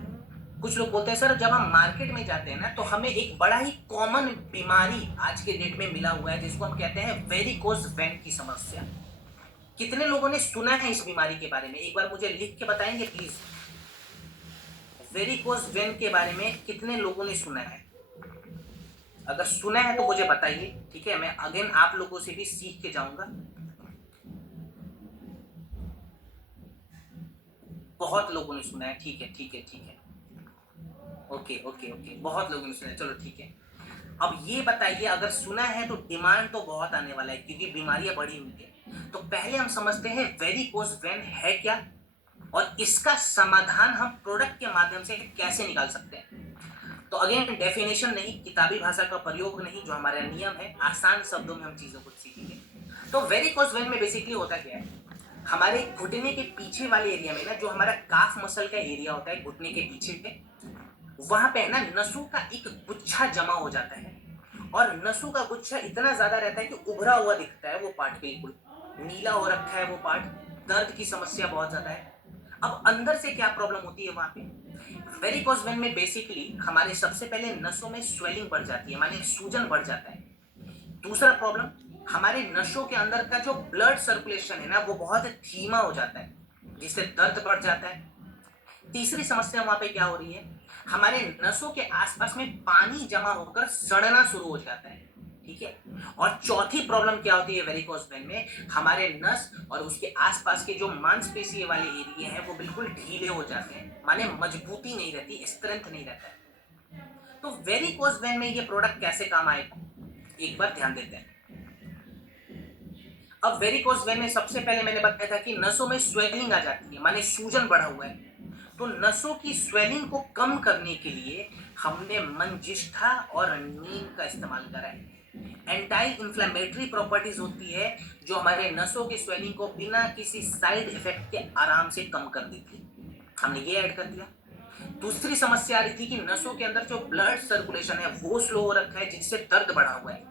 कुछ लोग बोलते हैं सर, जब हम मार्केट में जाते हैं ना, तो हमें एक बड़ा ही कॉमन बीमारी आज के डेट में मिला हुआ है, जिसको हम कहते हैं वेरिकोज वेन की समस्या। कितने लोगों ने सुना है इस बीमारी के बारे में, एक बार मुझे लिख के बताएंगे प्लीज। वेरिकोज वेन के बारे में कितने लोगों ने सुना है? अगर सुना है तो मुझे बताइए, ठीक है। मैं अगेन आप लोगों से भी सीख के जाऊंगा। बहुत लोगों ने सुना है, ठीक है ठीक है ठीक है, ओके ओके ओके, बहुत लोगों ने सुना है, चलो ठीक है। अब ये बताइए, अगर सुना है तो डिमांड तो बहुत आने वाला है, क्योंकि बीमारियां बढ़ी हुई है। तो पहले हम समझते हैं वेरिकोज वेन है क्या, और इसका समाधान हम प्रोडक्ट के माध्यम से कैसे निकाल सकते हैं। तो अगेन डेफिनेशन नहीं, किताबी भाषा का प्रयोग नहीं, जो हमारा नियम है, आसान शब्दों में हम चीजों को सीखेंगे। तो वेरिकोज वेन में बेसिकली होता क्या है, हमारे घुटने के पीछे वाले एरिया में ना, जो हमारा काफ मसल का एरिया होता है घुटने के पीछे पे, वहां पे ना नसों का एक गुच्छा जमा हो जाता है, और नसों का गुच्छा इतना ज्यादा रहता है कि उभरा हुआ दिखता है वो पार्ट, बिल्कुल नीला हो रखा है वो पार्ट। दर्द की समस्या बहुत ज्यादा है। अब अंदर से क्या प्रॉब्लम होती है वहां पे, वेरिकोज वेन में बेसिकली हमारे सबसे पहले नसों में स्वेलिंग बढ़ जाती है, माने सूजन बढ़ जाता है। दूसरा प्रॉब्लम, हमारे नसों के अंदर का जो ब्लड सर्कुलेशन है ना, वो बहुत धीमा हो जाता है, जिससे दर्द बढ़ जाता है। तीसरी समस्या वहां पे क्या हो रही है, हमारे नसों के आसपास में पानी जमा होकर सड़ना शुरू हो जाता है, ठीक है। और चौथी प्रॉब्लम क्या होती है वेरिकोज वेन में, हमारे नस और उसके आसपास के जो मांसपेशी वाले एरिया हैं वो बिल्कुल ढीले हो जाते हैं, माने मजबूती नहीं रहती, स्ट्रेंथ नहीं रहता है। तो वेरिकोज वेन में ये प्रोडक्ट कैसे काम आएगा, एक बार ध्यान देते हैं। अब वेरिकोज वेन में सबसे पहले मैंने बताया था कि नसों में स्वेलिंग आ जाती है, माने सूजन बढ़ा हुआ है। तो नसों की स्वेलिंग को कम करने के लिए हमने मंजिष्ठा और नीम का इस्तेमाल करा है। एंटी इंफ्लेमेटरी प्रॉपर्टीज होती है जो हमारे नसों की स्वेलिंग को बिना किसी साइड इफेक्ट के आराम से कम कर देती है, हमने ये ऐड कर दिया। दूसरी समस्या आ रही थी कि नसों के अंदर जो ब्लड सर्कुलेशन है वो स्लो हो रखा है, जिससे दर्द बढ़ा हुआ है।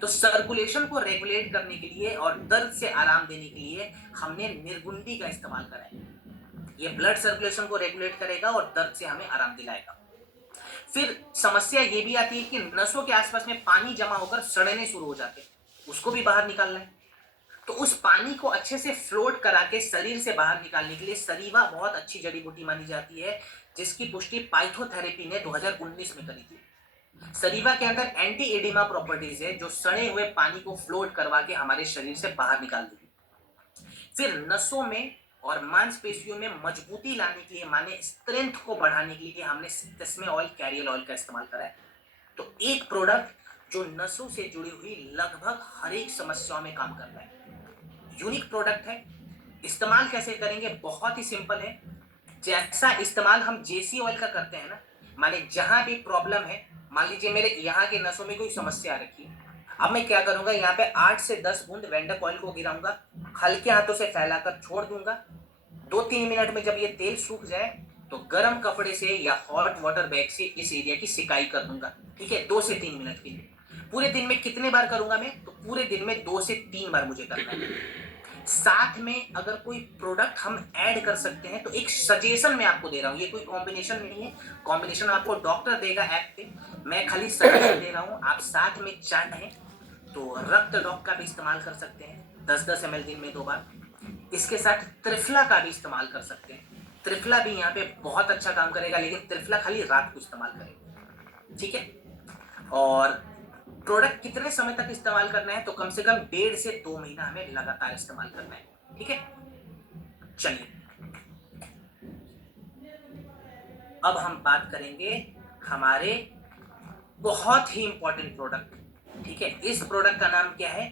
तो सर्कुलेशन को रेगुलेट करने के लिए और दर्द से आराम देने के लिए हमने निर्गुंडी का इस्तेमाल करा है। ये ब्लड सर्कुलेशन को रेगुलेट करेगा और दर्द से हमें आराम दिलाएगा। फिर समस्या ये भी आती है कि नसों के आसपास में पानी जमा होकर सड़ने शुरू हो जाते हैं, उसको भी बाहर निकालना है। तो उस पानी को अच्छे से फ्लोट करा के शरीर से बाहर निकालने के लिए सरीवा बहुत अच्छी जड़ी बूटी मानी जाती है, जिसकी पुष्टि पाइथोथेरेपी ने 2019 में करी थी। सरीवा के अंदर एंटी एडिमा प्रॉपर्टीज है जो सड़े हुए पानी को फ्लोट करवा के हमारे शरीर से बाहर निकाल देगी। फिर नसों में और मांसपेशियों में मजबूती लाने के लिए, माने स्ट्रेंथ को बढ़ाने के लिए हमने सेसमे ऑयल, कैरियल ऑयल का इस्तेमाल करा है। तो एक प्रोडक्ट जो नसों से जुड़ी हुई लगभग हर एक समस्याओं में काम कर रहा है, यूनिक प्रोडक्ट है। इस्तेमाल कैसे करेंगे, बहुत ही सिंपल है। जैसा इस्तेमाल हम जेसी ऑयल का करते हैं ना, माने जहां भी प्रॉब्लम है, मान लीजिए मेरे यहाँ के नसों में कोई समस्या आ रखी है, अब मैं क्या करूंगा, यहाँ पे 8 से 10 बूंद वेंडक ऑयल को गिराऊंगा, हल्के हाथों से फैलाकर छोड़ दूंगा। 2-3 मिनट में जब ये तेल सूख जाए तो गर्म कपड़े से या हॉट वाटर बैग से इस एरिया की सिकाई कर दूंगा, ठीक है, 2 से 3 मिनट के लिए। पूरे दिन में कितने बार करूंगा मैं, तो पूरे दिन में 2 से 3 बार मुझे करना है। साथ में अगर कोई प्रोडक्ट हम ऐड कर सकते हैं तो एक सजेशन मैं आपको दे रहा हूँ, ये कोई कॉम्बिनेशन नहीं है, कॉम्बिनेशन आपको डॉक्टर देगा ऐप पे, मैं खाली सजेशन दे रहा हूँ। आप साथ में चाहें तो रक्त डॉक का भी इस्तेमाल कर सकते हैं 10-10 ml दिन में 2 बार। इसके साथ त्रिफला का भी इस्तेमाल कर सकते हैं, त्रिफला भी यहाँ पे बहुत अच्छा काम करेगा, लेकिन त्रिफला खाली रात को इस्तेमाल करेगा, ठीक है। और प्रोडक्ट कितने समय तक इस्तेमाल करना है, तो कम से कम 1.5 से 2 महीना हमें लगातार इस्तेमाल करना है, ठीक है। चलिए अब हम बात करेंगे हमारे बहुत ही इंपॉर्टेंट प्रोडक्ट, ठीक है। इस प्रोडक्ट का नाम क्या है,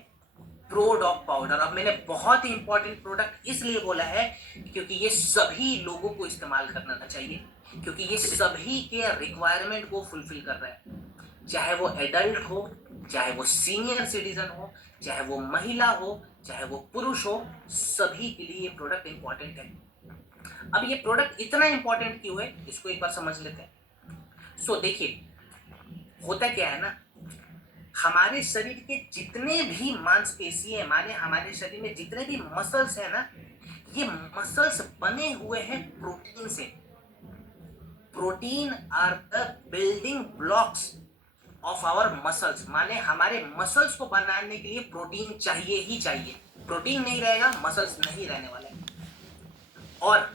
प्रोडॉक पाउडर। अब मैंने बहुत ही इंपॉर्टेंट प्रोडक्ट इसलिए बोला है क्योंकि ये सभी लोगों को इस्तेमाल करना चाहिए, क्योंकि ये सभी के रिक्वायरमेंट को फुलफिल कर रहा है, चाहे वो एडल्ट हो, चाहे वो सीनियर सिटीजन हो, चाहे वो महिला हो, चाहे वो पुरुष हो, सभी के लिए ये प्रोडक्ट इंपॉर्टेंट है। अब ये प्रोडक्ट इतना इंपॉर्टेंट क्यों है, इसको एक बार समझ लेते हैं। सो देखिए, होता क्या है ना, हमारे शरीर के जितने भी मांसपेशी है, माने हमारे शरीर में जितने भी मसल्स है ना, ये मसल्स बने हुए हैं प्रोटीन से। Protein are the building blocks of our muscles, माने हमारे मसल्स को बनाने के लिए प्रोटीन चाहिए ही चाहिए। प्रोटीन नहीं रहेगा, मसल्स नहीं रहने वाले। और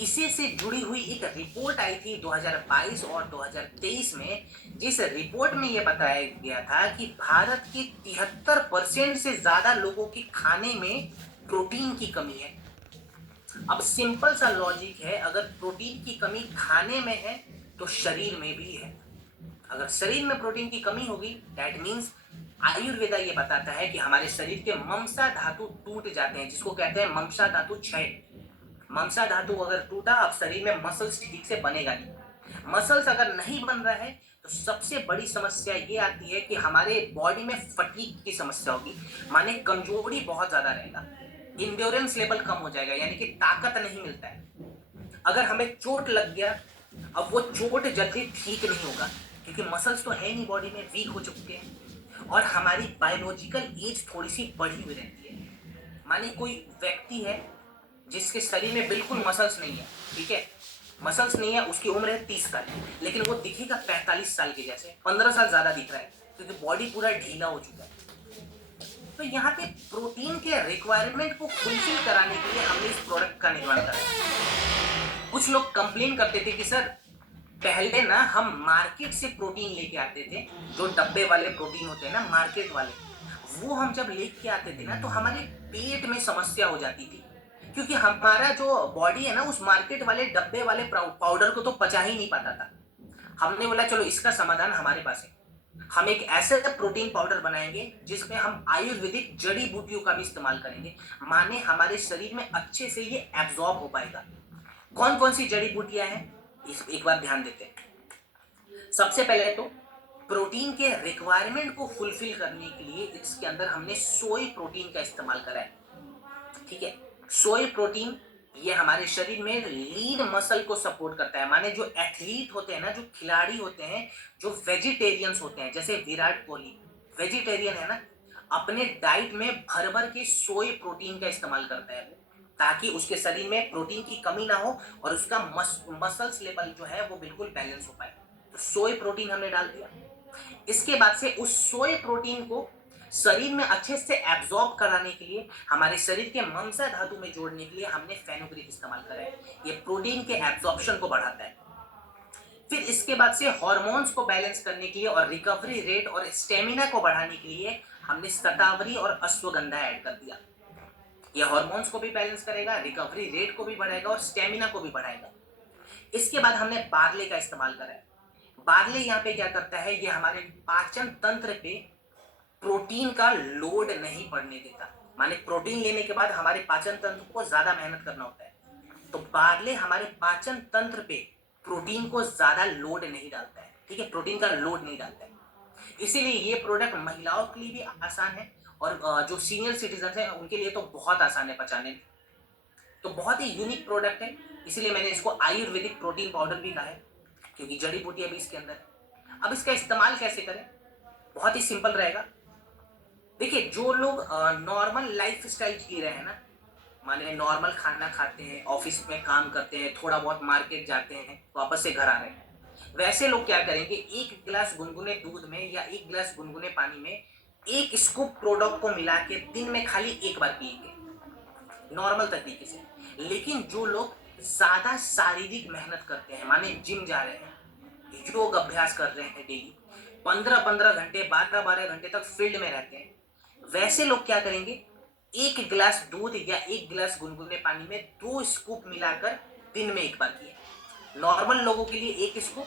इसी से जुड़ी हुई एक रिपोर्ट आई थी 2022 और 2023 में, जिस रिपोर्ट में यह बताया गया था कि भारत के 73% से ज्यादा लोगों के खाने में प्रोटीन की कमी है। अब सिंपल सा लॉजिक है, अगर प्रोटीन की कमी खाने में है तो शरीर में भी है। अगर शरीर में प्रोटीन की कमी होगी, दैट मीन्स आयुर्वेदा ये बताता है कि हमारे शरीर के ममसा धातु टूट जाते हैं, जिसको कहते हैं ममसा धातु क्षय। ममसा धातु अगर टूटा, अब शरीर में मसल्स ठीक से बनेगा नहीं। मसल्स अगर नहीं बन रहा है तो सबसे बड़ी समस्या ये आती है कि हमारे बॉडी में फटीग की समस्या होगी, माने कमजोरी बहुत ज्यादा रहेगा, इंड्योरेंस लेवल कम हो जाएगा, यानी कि ताकत नहीं मिलता है। अगर हमें चोट लग गया, अब वो चोट जल्दी ठीक नहीं होगा क्योंकि मसल्स तो है नहीं बॉडी में, वीक हो चुके हैं और हमारी बायोलॉजिकल एज थोड़ी सी बढ़ी हुई रहती है। माने कोई व्यक्ति है जिसके शरीर में बिल्कुल मसल्स नहीं है, ठीक है, मसल्स नहीं है, उसकी उम्र है 30 साल, लेकिन वो दिखेगा 45 साल के जैसे, 15 साल ज्यादा दिख रहा है क्योंकि बॉडी पूरा ढीला हो चुका है। तो यहाँ पे प्रोटीन के रिक्वायरमेंट को फुलफिल कराने के लिए हमने इस प्रोडक्ट का निर्माण करा। कुछ लोग कंप्लेन करते थे कि सर पहले ना हम मार्केट से प्रोटीन लेके आते थे, जो डब्बे वाले प्रोटीन होते हैं ना मार्केट वाले, वो हम जब लेके आते थे ना तो हमारे पेट में समस्या हो जाती थी क्योंकि हमारा जो बॉडी है ना उस मार्केट वाले डब्बे वाले पाउडर को तो पचा ही नहीं पाता था। हमने बोला चलो इसका समाधान हमारे पास है, हम एक ऐसा प्रोटीन पाउडर बनाएंगे जिसमें हम आयुर्वेदिक जड़ी बूटियों का भी इस्तेमाल करेंगे, माने हमारे शरीर में अच्छे से ये एब्जॉर्ब हो पाएगा। कौन कौन सी जड़ी बूटियां हैं इस एक बार ध्यान देते हैं। सबसे पहले तो प्रोटीन के रिक्वायरमेंट को फुलफिल करने के लिए इसके अंदर हमने सोय प्रोटीन का इस्तेमाल करा है, ठीक है। सोय प्रोटीन ये हमारे शरीर में लीन मसल को सपोर्ट करता है, माने जो एथलीट होते हैं ना, जो खिलाड़ी होते हैं, जो वेजिटेरियंस होते हैं, जैसे विराट कोहली वेजिटेरियन है ना, अपने डाइट में भर भर के सोय प्रोटीन का इस्तेमाल करता है ताकि उसके शरीर में प्रोटीन की कमी ना हो और उसका मसल्स लेवल जो है वो बिल्कुल बैलेंस हो पाए। तो सोय प्रोटीन हमने डाल दिया। इसके बाद से उस सोय प्रोटीन को शरीर में अच्छे से एब्जॉर्ब कराने के लिए, हमारे शरीर के मांसा धातु में जोड़ने के लिए हमने फेनुग्रीक इस्तेमाल करा है। ये प्रोटीन के एब्जॉर्प्शन को बढ़ाता है। फिर इसके बाद से हार्मोन्स को बैलेंस करने के लिए और रिकवरी रेट और स्टेमिना को बढ़ाने के लिए हमने शतावरी और अश्वगंधा ऐड कर दिया। ये हार्मोन्स को भी बैलेंस करेगा, रिकवरी रेट को भी बढ़ाएगा और स्टेमिना को भी बढ़ाएगा। इसके बाद हमने बार्ले का इस्तेमाल करा है। बार्ले यहाँ पे क्या करता है, ये हमारे पाचन तंत्र पे प्रोटीन का लोड नहीं पड़ने देता, माने प्रोटीन लेने के बाद हमारे पाचन तंत्र को ज्यादा मेहनत करना होता है, तो बार्ले हमारे पाचन तंत्र पे प्रोटीन को ज्यादा लोड नहीं डालता है, ठीक है, प्रोटीन का लोड नहीं डालता है। इसीलिए ये प्रोडक्ट महिलाओं के लिए भी आसान है और जो सीनियर सिटीजन हैं उनके लिए तो बहुत आसान है पचाने में। तो बहुत ही यूनिक प्रोडक्ट है, इसीलिए मैंने इसको आयुर्वेदिक प्रोटीन पाउडर भी कहा है क्योंकि जड़ी बूटियां भी इसके अंदर है। अब इसका इस्तेमाल कैसे करें, बहुत ही सिंपल रहेगा। देखिए जो लोग नॉर्मल लाइफ स्टाइल जी रहे हैं ना, माने नॉर्मल खाना खाते हैं, ऑफिस में काम करते हैं, थोड़ा बहुत मार्केट जाते हैं, वापस से घर आ रहे हैं, वैसे लोग क्या करेंगे, एक गिलास गुनगुने दूध में या एक गिलास गुनगुने पानी में एक स्कूप प्रोडक्ट को मिला के दिन में खाली एक बार पिएंगे नॉर्मल तरीके से। लेकिन जो लोग ज्यादा शारीरिक मेहनत करते हैं, माने जिम जा रहे हैं, योग अभ्यास कर रहे हैं डेली, 15-15 घंटे 12-12 घंटे तक फील्ड में रहते हैं, वैसे लोग क्या करेंगे, एक गिलास दूध या एक गिलास गुनगुने पानी में 2 स्कूप मिलाकर दिन में एक बार किए। नॉर्मल लोगों के लिए एक स्कूप,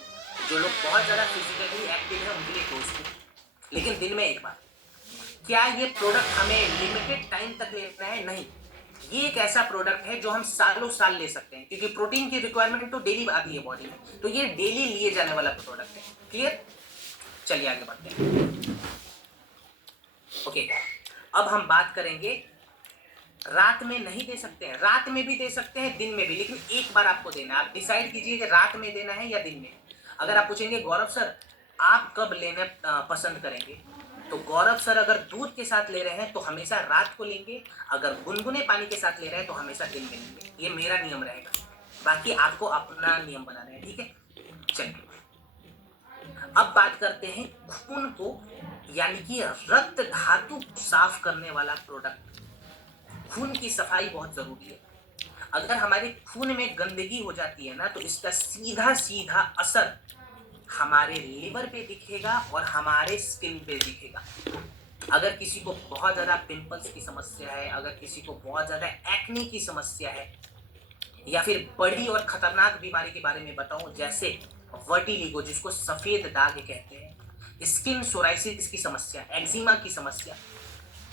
जो लोग बहुत ज्यादा फिजिकली एक्टिव है उनके लिए 2 स्कूप, लेकिन दिन में एक बार। क्या ये प्रोडक्ट हमें लिमिटेड टाइम तक लेना है? नहीं, ये एक ऐसा प्रोडक्ट है जो हम सालों साल ले सकते हैं क्योंकि प्रोटीन की रिक्वायरमेंट तो डेली आती है बॉडी में, तो ये डेली लिए जाने वाला प्रोडक्ट है। क्लियर? चलिए आगे बढ़ते हैं। ओके, अब हम बात करेंगे, रात में नहीं दे सकते हैं, रात में भी दे सकते हैं, दिन में भी, लेकिन एक बार आपको देना है। आप डिसाइड कीजिए कि रात में देना है या दिन में। अगर आप पूछेंगे गौरव सर आप कब लेना पसंद करेंगे, तो गौरव सर अगर दूध के साथ ले रहे हैं तो हमेशा रात को लेंगे, अगर गुनगुने पानी के साथ ले रहे हैं तो हमेशा दिन में लेंगे। ये मेरा नियम रहेगा, बाकी आपको अपना नियम बनाना है, ठीक है। चलिए अब बात करते हैं खून को, यानी कि रक्त धातु साफ करने वाला प्रोडक्ट। खून की सफाई बहुत जरूरी है। अगर हमारे खून में गंदगी हो जाती है ना तो इसका सीधा सीधा असर हमारे लिवर पे दिखेगा और हमारे स्किन पे दिखेगा। अगर किसी को बहुत ज्यादा पिंपल्स की समस्या है, अगर किसी को बहुत ज्यादा एक्ने की समस्या है, या फिर बड़ी और खतरनाक बीमारी के बारे में बताऊं जैसे वर्टिलिगो जिसको सफेद दाग कहते हैं, स्किन सोराइसिस की समस्या, एक्जिमा की समस्या,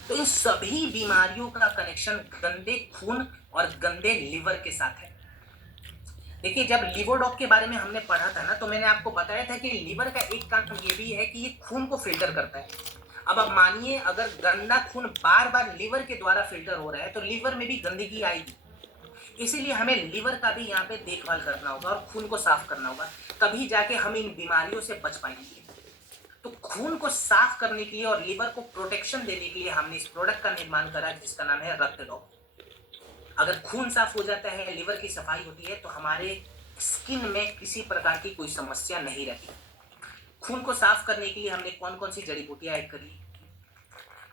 तो इन सभी बीमारियों का कनेक्शन गंदे खून और गंदे लिवर के साथ है। देखिए, जब लिवोडॉक के बारे में हमने पढ़ा था ना, तो मैंने आपको बताया था कि लिवर का एक काम ये भी है कि ये खून को फ़िल्टर करता है। अब आप मानिए, अगर गंदा खून बार-बार लिवर के द्वारा फ़िल्टर हो रहा है, तो लिवर में भी गंदगी आएगी। इसीलिए हमें लिवर का भी यहाँ पे देखभाल करना होगा और खून को साफ़ करना होगा, तभी जाके हम इन बीमारियों से बच पाएँगे। तो खून को साफ़ करने के लिए और लिवर को प्रोटेक्शन देने के लिए हमने इस प्रोडक्ट का निर्माण करा, जिसका नाम है रक्तडॉक। अगर खून साफ हो जाता है, लिवर की सफाई होती है, तो हमारे स्किन में किसी प्रकार की कोई समस्या नहीं रहती। खून को साफ करने के लिए हमने कौन-कौन सी जड़ी-बूटियाँ ऐड करी?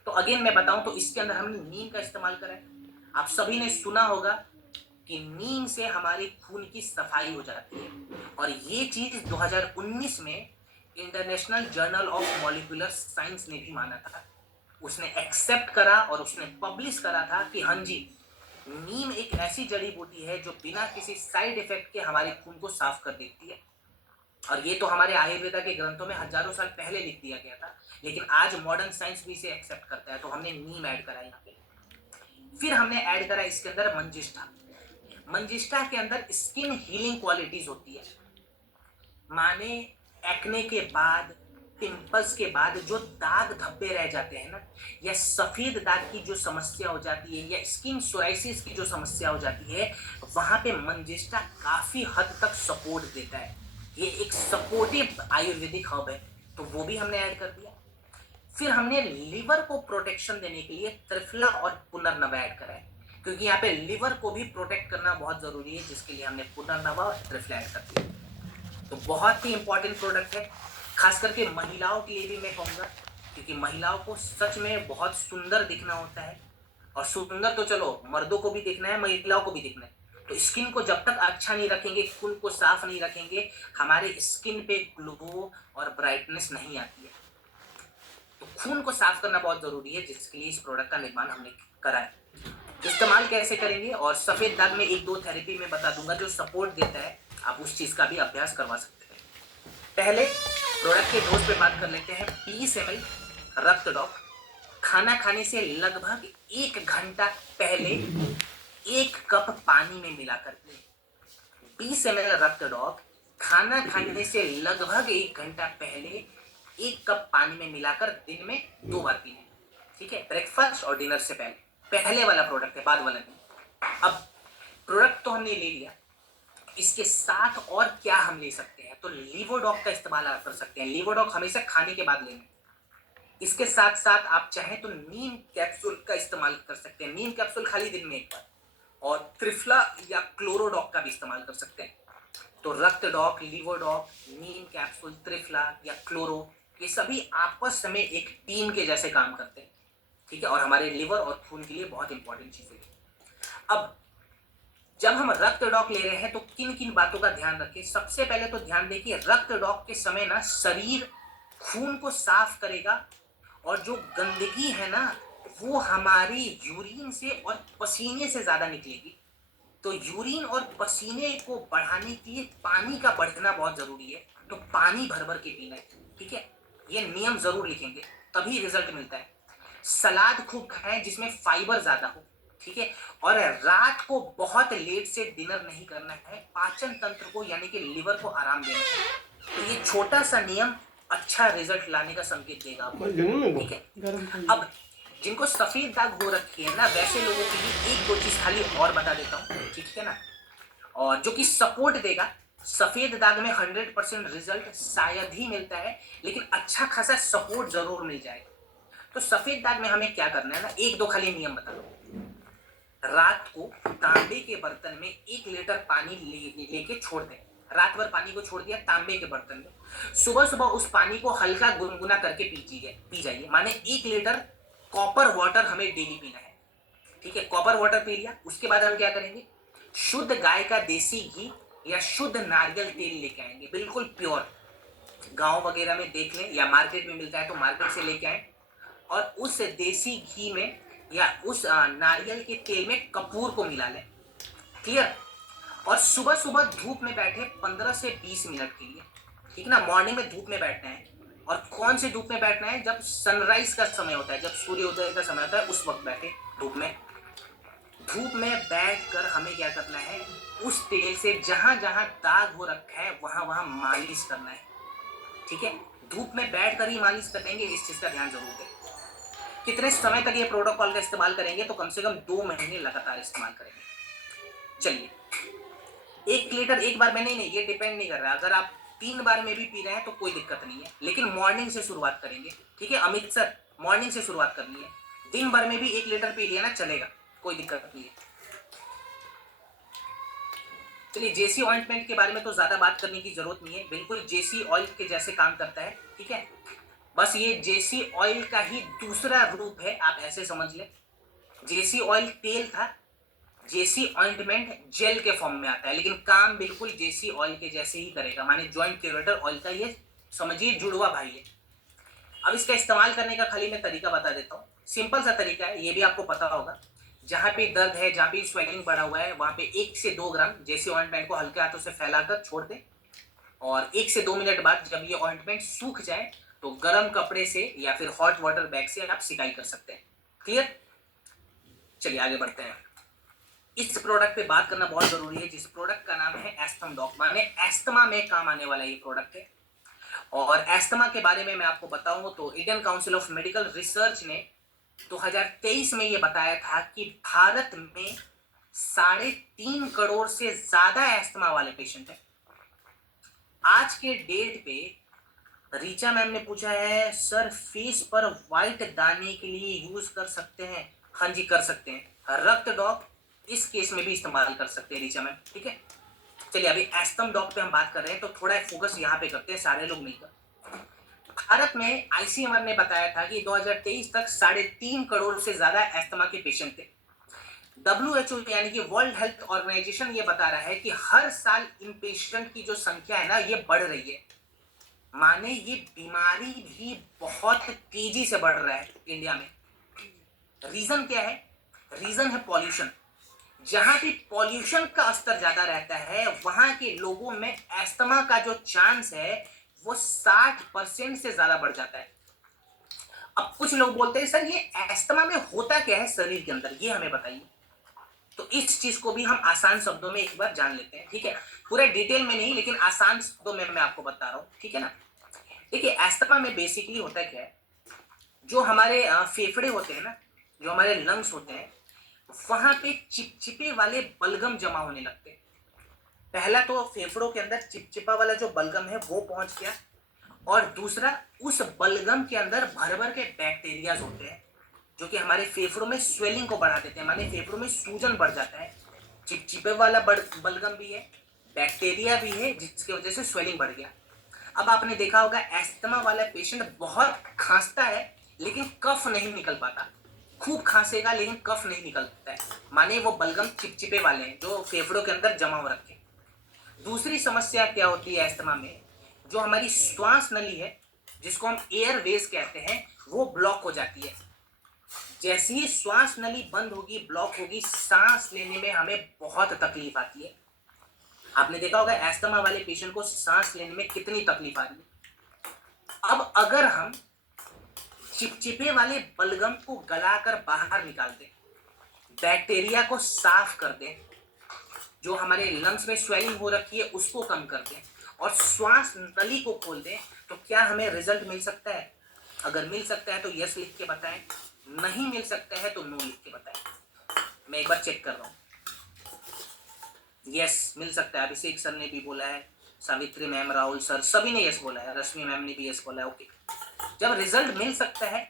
तो अगेन मैं बताऊँ, तो इसके अंदर हमने नीम का इस्तेमाल करा है। आप सभी ने सुना होगा कि नीम से हमारे खून की सफाई हो जाती है, और ये चीज़ 2019 में international journal of molecular science ने भी माना था। उसने एक्सेप्ट करा और उसने पब्लिश करा था कि हाँ जी, नीम एक ऐसी जड़ी बूटी है जो बिना किसी साइड इफेक्ट के हमारे खून को साफ कर देती है। और ये तो हमारे आयुर्वेदा के ग्रंथों में हजारों साल पहले लिख दिया गया था, लेकिन आज मॉडर्न साइंस भी इसे एक्सेप्ट करता है, तो हमने नीम ऐड करा यहाँ पे। फिर हमने ऐड करा इसके अंदर मंजिष्ठा। मंजिष्ठा के अंदर स्किन हीलिंग क्वालिटीज होती है। माने एक्ने के बाद, पिंपल्स के बाद जो दाग धब्बे रह जाते हैं ना, या सफेद दाग की जो समस्या हो जाती है, या स्किन सोराइसिस की जो समस्या हो जाती है, वहां पे मंजिष्ठा काफी हद तक सपोर्ट देता है। ये एक सपोर्टिव आयुर्वेदिक हर्ब है, तो वो भी हमने ऐड कर दिया। फिर हमने लिवर को प्रोटेक्शन देने के लिए त्रिफला और पुनर्नवा ऐड करा है, क्योंकि यहाँ पे लिवर को भी प्रोटेक्ट करना बहुत जरूरी है, जिसके लिए हमने पुनर्नवा और त्रिफला ऐड कर दिया। तो बहुत ही इंपॉर्टेंट प्रोडक्ट है, खास करके महिलाओं के लिए भी मैं कहूँगा, क्योंकि महिलाओं को सच में बहुत सुंदर दिखना होता है। और सुंदर तो चलो मर्दों को भी दिखना है, महिलाओं को भी दिखना है। तो स्किन को जब तक अच्छा नहीं रखेंगे, खून को साफ नहीं रखेंगे, हमारे स्किन पे ग्लो और ब्राइटनेस नहीं आती है। तो खून को साफ करना बहुत जरूरी है, जिसके लिए इस प्रोडक्ट का निर्माण हमने करा है। इस्तेमाल कैसे करेंगे, और सफेद दाग में एक दो थेरेपी में बता दूंगा जो सपोर्ट देता है, आप उस चीज का भी अभ्यास करवा सकते हैं। पहले प्रोडक्ट के डोज पे बात कर लेते हैं। 20 ml रक्तडॉक खाना खाने से लगभग 1 घंटा पहले 1 कप पानी में मिलाकर पिए। 20 ml रक्तडॉक खाना खाने से लगभग 1 घंटा पहले 1 कप पानी में मिलाकर दिन में 2 बार पीने। ठीक है, ब्रेकफास्ट और डिनर से पहले वाला प्रोडक्ट है, बाद वाला नहीं। अब प्रोडक्ट तो हमने ले लिया, इसके साथ और क्या हम ले सकते हैं? तो लिवोडॉक का इस्तेमाल आप कर सकते हैं। लिवोडॉक हमेशा खाने के बाद लेना। इसके साथ साथ आप चाहें तो नीम कैप्सूल का इस्तेमाल कर सकते हैं। नीम कैप्सूल खाली दिन में 1 बार। और त्रिफला या क्लोरोडॉक का भी इस्तेमाल कर सकते हैं। तो रक्तडॉक, लिवोडॉक, नीम कैप्सूल, त्रिफला या क्लोरो, ये सभी आपस में एक टीम के जैसे काम करते हैं। ठीक है, और हमारे लिवर और खून के लिए बहुत इंपॉर्टेंट चीजें हैं। अब जब हम रक्तडॉक ले रहे हैं, तो किन किन बातों का ध्यान रखें? सबसे पहले तो ध्यान दें कि रक्तडॉक के समय ना शरीर खून को साफ करेगा, और जो गंदगी है ना, वो हमारी यूरिन से और पसीने से ज्यादा निकलेगी। तो यूरिन और पसीने को बढ़ाने के लिए पानी का बढ़ना बहुत जरूरी है, तो पानी भर भर के पीना है। ठीक है, ये नियम जरूर लिखेंगे, तभी रिजल्ट मिलता है। सलाद खूब खाएं जिसमें फाइबर ज्यादा हो। ठीक है, और रात को बहुत लेट से डिनर नहीं करना है, पाचन तंत्र को यानी कि लिवर को आराम देना है। तो ये छोटा सा नियम अच्छा रिजल्ट लाने का संकेत देगा आपको। ठीक है, अब जिनको सफेद दाग हो रखी है ना, वैसे लोगों के लिए एक दो चीज खाली और बता देता हूँ। ठीक है ना, और जो कि सपोर्ट देगा। सफेद दाग में 100% रिजल्ट शायद ही मिलता है, लेकिन अच्छा खासा सपोर्ट जरूर मिल जाएगा। तो सफेद दाग में हमें क्या करना है ना, एक दो खाली नियम बता दो। रात को तांबे के बर्तन में 1 लीटर पानी लेके छोड़ दें। रात भर पानी को छोड़ दिया तांबे के बर्तन में, सुबह सुबह उस पानी को हल्का गुनगुना करके पी जाइए। माने 1 लीटर कॉपर वाटर हमें डेली पीना है। ठीक है, कॉपर वाटर पी लिया, उसके बाद हम क्या करेंगे? शुद्ध गाय का देसी घी या शुद्ध नारियल तेल लेके आएंगे, बिल्कुल प्योर। गांव वगैरह में देख लें, या मार्केट में मिलता है तो मार्केट से लेके आए, और उस देसी घी में या उस नारियल के तेल में कपूर को मिला लें। क्लियर? और सुबह सुबह धूप में बैठे 15 से 20 मिनट के लिए। ठीक ना, मॉर्निंग में धूप में बैठना है। और कौन से धूप में बैठना है? जब सनराइज का समय होता है, जब सूर्योदय का समय होता है, उस वक्त बैठे धूप में। धूप में बैठकर हमें क्या करना है, उस तेल से जहां जहां दाग हो रखा है वहां वहां मालिश करना है। ठीक है, धूप में बैठकर ही मालिश करेंगे, इस चीज का ध्यान जरूर दें। कितने समय तक ये प्रोटोकॉल का इस्तेमाल करेंगे, तो कम से कम 2 महीने लगातार इस्तेमाल करेंगे। चलिए, 1 लीटर एक बार में नहीं, ये डिपेंड नहीं कर रहा। अगर आप 3 बार में भी पी रहे हैं तो कोई दिक्कत नहीं है, लेकिन मॉर्निंग से शुरुआत करेंगे। ठीक है अमित सर, मॉर्निंग से शुरुआत करनी है। दिन भर में भी 1 लीटर पी लिया ना चलेगा, कोई दिक्कत नहीं है। चलिए, जेसी ऑइंटमेंट के बारे में तो ज्यादा बात करने की जरूरत नहीं है, बिल्कुल जेसी ऑयल के जैसे काम करता है। ठीक है, बस ये जेसी ऑयल का ही दूसरा रूप है, आप ऐसे समझ लें। जेसी ऑयल तेल था, जेसी ऑइंटमेंट जेल के फॉर्म में आता है, लेकिन काम बिल्कुल जेसी ऑयल के जैसे ही करेगा, माने जॉइंट क्यूरेटर ऑयल का ये समझिए जुड़वा भाई है। अब इसका इस्तेमाल करने का खाली मैं तरीका बता देता हूँ, सिंपल सा तरीका है, ये भी आपको पता होगा। जहां पे दर्द है, जहां पे स्वेलिंग बढ़ा हुआ है, वहां पे 1 से 2 ग्राम जेसी ऑइंटमेंट को हल्के हाथों से फैलाकर छोड़ दें, और 1 से 2 मिनट बाद जब ये ऑइंटमेंट सूख जाए तो गर्म कपड़े से या फिर हॉट वाटर बैग से आप सिकाई कर सकते हैं। क्लियर? चलिए आगे बढ़ते हैं। इस प्रोडक्ट पे बात करना बहुत जरूरी है, जिस प्रोडक्ट का नाम है एस्थम डॉक, माने एस्थमा में काम आने वाला ये प्रोडक्ट है। और एस्थमा के बारे में मैं आपको बताऊं तो Indian council of medical research ने 2023 में ये बताया था कि भारत में 3.5 करोड़ से ज्यादा एस्थमा वाले पेशेंट हैं। आज के डेट पे रीचा मैम ने पूछा है, सर फेस पर व्हाइट दाने के लिए यूज कर सकते हैं? हाँ जी कर सकते हैं, रक्त डॉक इस केस में भी इस्तेमाल कर सकते हैं रीचा मैम। ठीक है, चलिए अभी एस्थम डॉक पे हम बात कर रहे हैं तो थोड़ा फोकस यहाँ पे करते हैं, सारे लोग मिलकर। भारत में आईसीएमआर ने बताया था कि 2023 तक 3.5 करोड़ से ज्यादा एस्थमा के पेशेंट थे। WHO यानी कि वर्ल्ड हेल्थ ऑर्गेनाइजेशन ये बता रहा है कि हर साल इन पेशेंट की जो संख्या है ना, ये बढ़ रही है, माने ये बीमारी भी बहुत तेजी से बढ़ रहा है इंडिया में। रीजन क्या है? रीजन है पॉल्यूशन। जहां भी पॉल्यूशन का स्तर ज्यादा रहता है वहां के लोगों में एस्थमा का जो चांस है वो 60% से ज्यादा बढ़ जाता है। अब कुछ लोग बोलते हैं सर ये एस्थमा में होता क्या है शरीर के अंदर, ये हमें बताइए। तो इस चीज को भी हम आसान शब्दों में एक बार जान लेते हैं। ठीक है, पूरे डिटेल में नहीं, लेकिन आसान शब्दों में मैं आपको बता रहा हूं। ठीक है ना, देखिए एस्थमा में बेसिकली होता क्या है, जो हमारे फेफड़े होते हैं ना, जो हमारे लंग्स होते हैं, वहां पे चिपचिपे वाले बलगम जमा होने लगते हैं। पहला तो फेफड़ों के अंदर चिपचिपा वाला जो बलगम है वो पहुंच गया, और दूसरा उस बलगम के अंदर भर भर के बैक्टीरियाज होते हैं जो कि हमारे फेफड़ों में स्वेलिंग को बढ़ा देते हैं, माने फेफड़ों में सूजन बढ़ जाता है। चिपचिपे वाला बलगम भी है, बैक्टीरिया भी है, जिसकी वजह से स्वेलिंग बढ़ गया। अब आपने देखा होगा एस्थमा वाला पेशेंट बहुत खांसता है लेकिन कफ नहीं निकल पाता, खूब खांसेगा लेकिन कफ नहीं निकलता है, माने वो बलगम चिपचिपे वाले हैं जो फेफड़ों के अंदर जमा हो रखे। दूसरी समस्या क्या होती है एस्थमा में, जो हमारी श्वास नली है जिसको हम एयरवेज कहते हैं, वो ब्लॉक हो जाती है। जैसे ही श्वास नली बंद होगी, ब्लॉक होगी, सांस लेने में हमें बहुत तकलीफ आती है। आपने देखा होगा एस्थमा वाले पेशेंट को सांस लेने में कितनी तकलीफ आ रही है। अब अगर हम चिपचिपे वाले बलगम को गलाकर बाहर निकाल दें, बैक्टीरिया को साफ कर दें, जो हमारे लंग्स में स्वेलिंग हो रखी है उसको कम कर दें, और श्वास नली को खोल दें, तो क्या हमें रिजल्ट मिल सकता है? अगर मिल सकता है तो यस लिख के बताएं, नहीं मिल सकता है तो नो लिख के बताएं। मैं एक बार चेक कर रहा हूं। यस मिल सकता है, अभिषेक सर ने भी बोला है, सावित्री मैम, राहुल सर, सभी ने यस बोला है, रश्मि मैम ने भी यस बोला है। ओके, जब रिजल्ट मिल सकता है,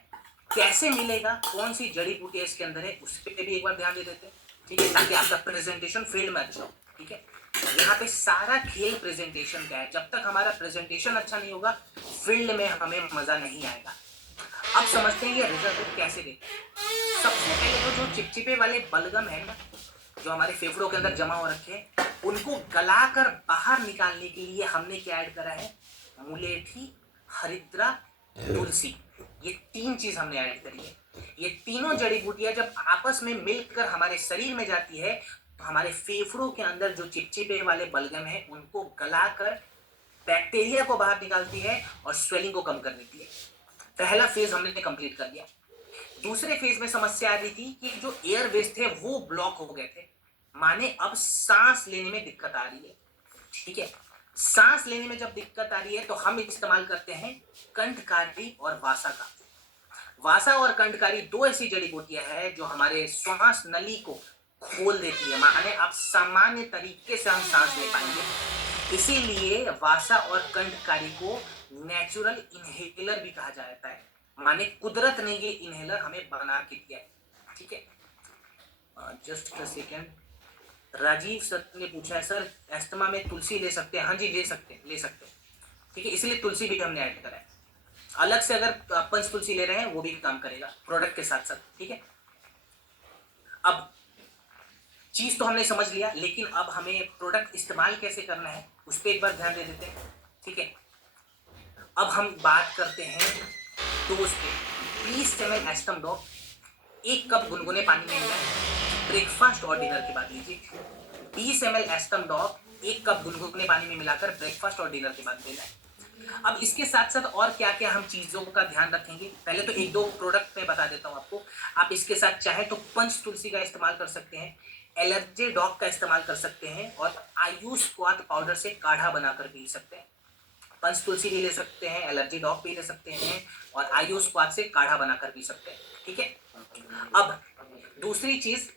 कैसे मिलेगा, कौन सी जड़ी बूटी इसके अंदर है, उस पर भी एक बार ध्यान दे देते हैं। ठीक है, ताकि आपका प्रेजेंटेशन फील्ड में अच्छा हो। ठीक है, यहाँ पे सारा खेल प्रेजेंटेशन का है, जब तक हमारा प्रेजेंटेशन अच्छा नहीं होगा फील्ड में हमें मजा नहीं आएगा। अब समझते हैं ये रिजल्ट कैसे देते हैं। सबसे पहले तो जो चिपचिपे वाले बलगम है ना, जो हमारे फेफड़ों के अंदर जमा हो रखे हैं, उनको गलाकर बाहर निकालने के लिए हमने क्या ऐड करा है, मुलेठी, हरिद्रा, तुलसी, ये 3 चीज हमने ऐड करी है। ये तीनों जड़ी बूटियां जब आपस में मिलकर हमारे शरीर में जाती है तो हमारे फेफड़ों के अंदर जो चिपचिपे वाले बलगम है उनको गलाकर बैक्टीरिया को बाहर निकालती है और स्वेलिंग को कम कर देती है। पहला फेज हमने कंप्लीट कर दिया। दूसरे फेज में समस्या आ रही थी कि जो एयरवेज थे वो ब्लॉक हो गए थे, माने अब सांस लेने में दिक्कत आ रही है। ठीक है, सांस लेने में जब दिक्कत आ रही है तो हम इस्तेमाल करते हैं कंठकारी और वासा का। वासा और कंठकारी दो ऐसी जड़ी बूटियां हैं जो हमारे श्वास नली को खोल देती है, माने आप सामान्य तरीके से हम सांस ले पाएंगे। इसीलिए वासा और कंठकारी को नेचुरल इनहेलर भी कहा जाता है, माने कुदरत ने ये इनहेलर हमें बना के दिया है। ठीक है, just a second. Rajeev sir ने पूछा है, सर एस्थमा में तुलसी ले सकते हैं? हाँ जी, ले सकते हैं, ले सकते हैं। ठीक है, इसलिए तुलसी भी हमने ऐड करा है। अलग से अगर पंच तुलसी ले रहे हैं वो भी काम करेगा प्रोडक्ट के साथ साथ। ठीक है, अब चीज तो हमने समझ लिया, लेकिन अब हमें प्रोडक्ट इस्तेमाल कैसे करना है उस पर एक बार ध्यान दे देते हैं। ठीक है, अब हम बात करते हैं डोज पे। 20 ml एस्टम डॉप 1 कप गुनगुने पानी में लेना है, ब्रेकफास्ट और डिनर के बाद लीजिए। 20 ml एस्टम डॉप 1 कप गुनगुने पानी में मिलाकर ब्रेकफास्ट और डिनर के बाद लेना है। अब इसके साथ साथ और क्या क्या हम चीजों का ध्यान रखेंगे, पहले तो एक दो प्रोडक्ट में बता देता हूं आपको। आप इसके साथ चाहे तो पंच तुलसी का इस्तेमाल कर सकते हैं, एलर्जी डॉग का इस्तेमाल कर सकते हैं, और आयुष क्वाथ पाउडर से काढ़ा बनाकर पी सकते हैं। पंच तुलसी भी ले सकते हैं, एलर्जी डॉग भी ले सकते हैं, और आयुष क्वाथ से काढ़ा बनाकर पी सकते हैं। ठीक है, अब दूसरी चीज,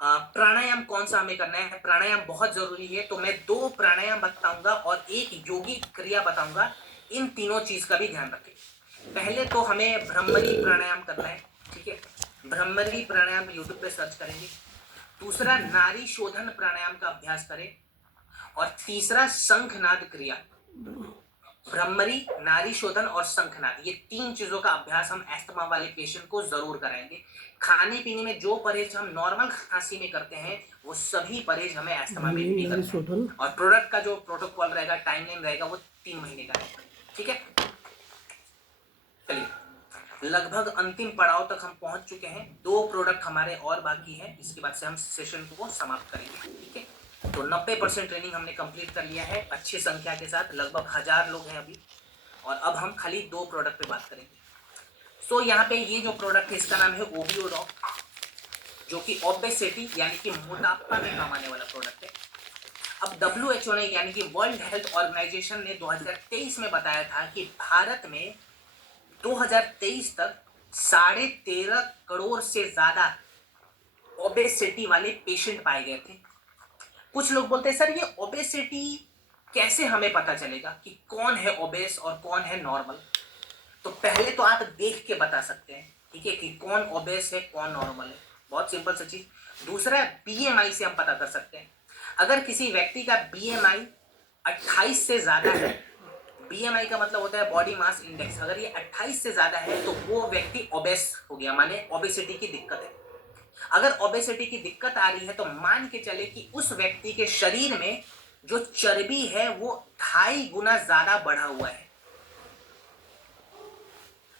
प्राणायाम कौन सा हमें करना है। प्राणायाम बहुत जरूरी है, तो मैं 2 प्राणायाम बताऊंगा और एक योगिक क्रिया बताऊंगा। इन तीनों चीज का भी ध्यान रखें। पहले तो हमें भ्रमरी प्राणायाम करना है। ठीक है, भ्रमरी प्राणायाम यूट्यूब पे सर्च करेंगे। दूसरा नारी शोधन प्राणायाम का अभ्यास करें, और तीसरा शंखनाद क्रिया। भ्रमरी, नारी शोधन और शंखनाद, ये 3 चीजों का अभ्यास हम एस्थमा वाले पेशेंट को जरूर कराएंगे। खाने पीने में जो परहेज हम नॉर्मल खांसी में करते हैं वो सभी परहेज हमें एस्थमा में भी करना है। और प्रोडक्ट का जो प्रोटोकॉल रहेगा, टाइमलाइन रहेगा, वो 3 महीने का रहेगा। ठीक है, चलिए लगभग अंतिम पड़ाव तक हम पहुंच चुके हैं। 2 प्रोडक्ट हमारे और बाकी हैं, इसके बाद से हम सेशन को समाप्त करेंगे। ठीक है, तो 90% ट्रेनिंग हमने कंप्लीट कर लिया है अच्छी संख्या के साथ, लगभग 1000 लोग हैं अभी, और अब हम खाली 2 प्रोडक्ट पे बात करेंगे। सो यहाँ पे ये जो प्रोडक्ट है इसका नाम है ओबियोडॉक, जो कि ओबेसिटी यानी कि मोटापा में काम आने वाला प्रोडक्ट है। अब WHO ने यानी कि वर्ल्ड हेल्थ ऑर्गेनाइजेशन ने 2023 में बताया था कि भारत में 2023 तक 13.5 करोड़ से ज्यादा ओबेसिटी वाले पेशेंट पाए गए थे। कुछ लोग बोलते हैं सर ये ओबेसिटी कैसे हमें पता चलेगा कि कौन है ओबेस और कौन है नॉर्मल। तो पहले तो आप देख के बता सकते हैं, ठीक है, कि कौन ओबेस है कौन नॉर्मल है, बहुत सिंपल सा चीज। दूसरा BMI से हम पता कर सकते हैं। अगर किसी व्यक्ति का BMI 28 से ज्यादा है, BMI का मतलब होता है बॉडी मास इंडेक्स, अगर ये 28 से ज्यादा है तो वो व्यक्ति ओबेस हो गया, माने ओबेसिटी की दिक्कत है। अगर ओबेसिटी की दिक्कत आ रही है तो मान के चले कि उस व्यक्ति के शरीर में जो चर्बी है वो 2.5 गुना ज्यादा बढ़ा हुआ है।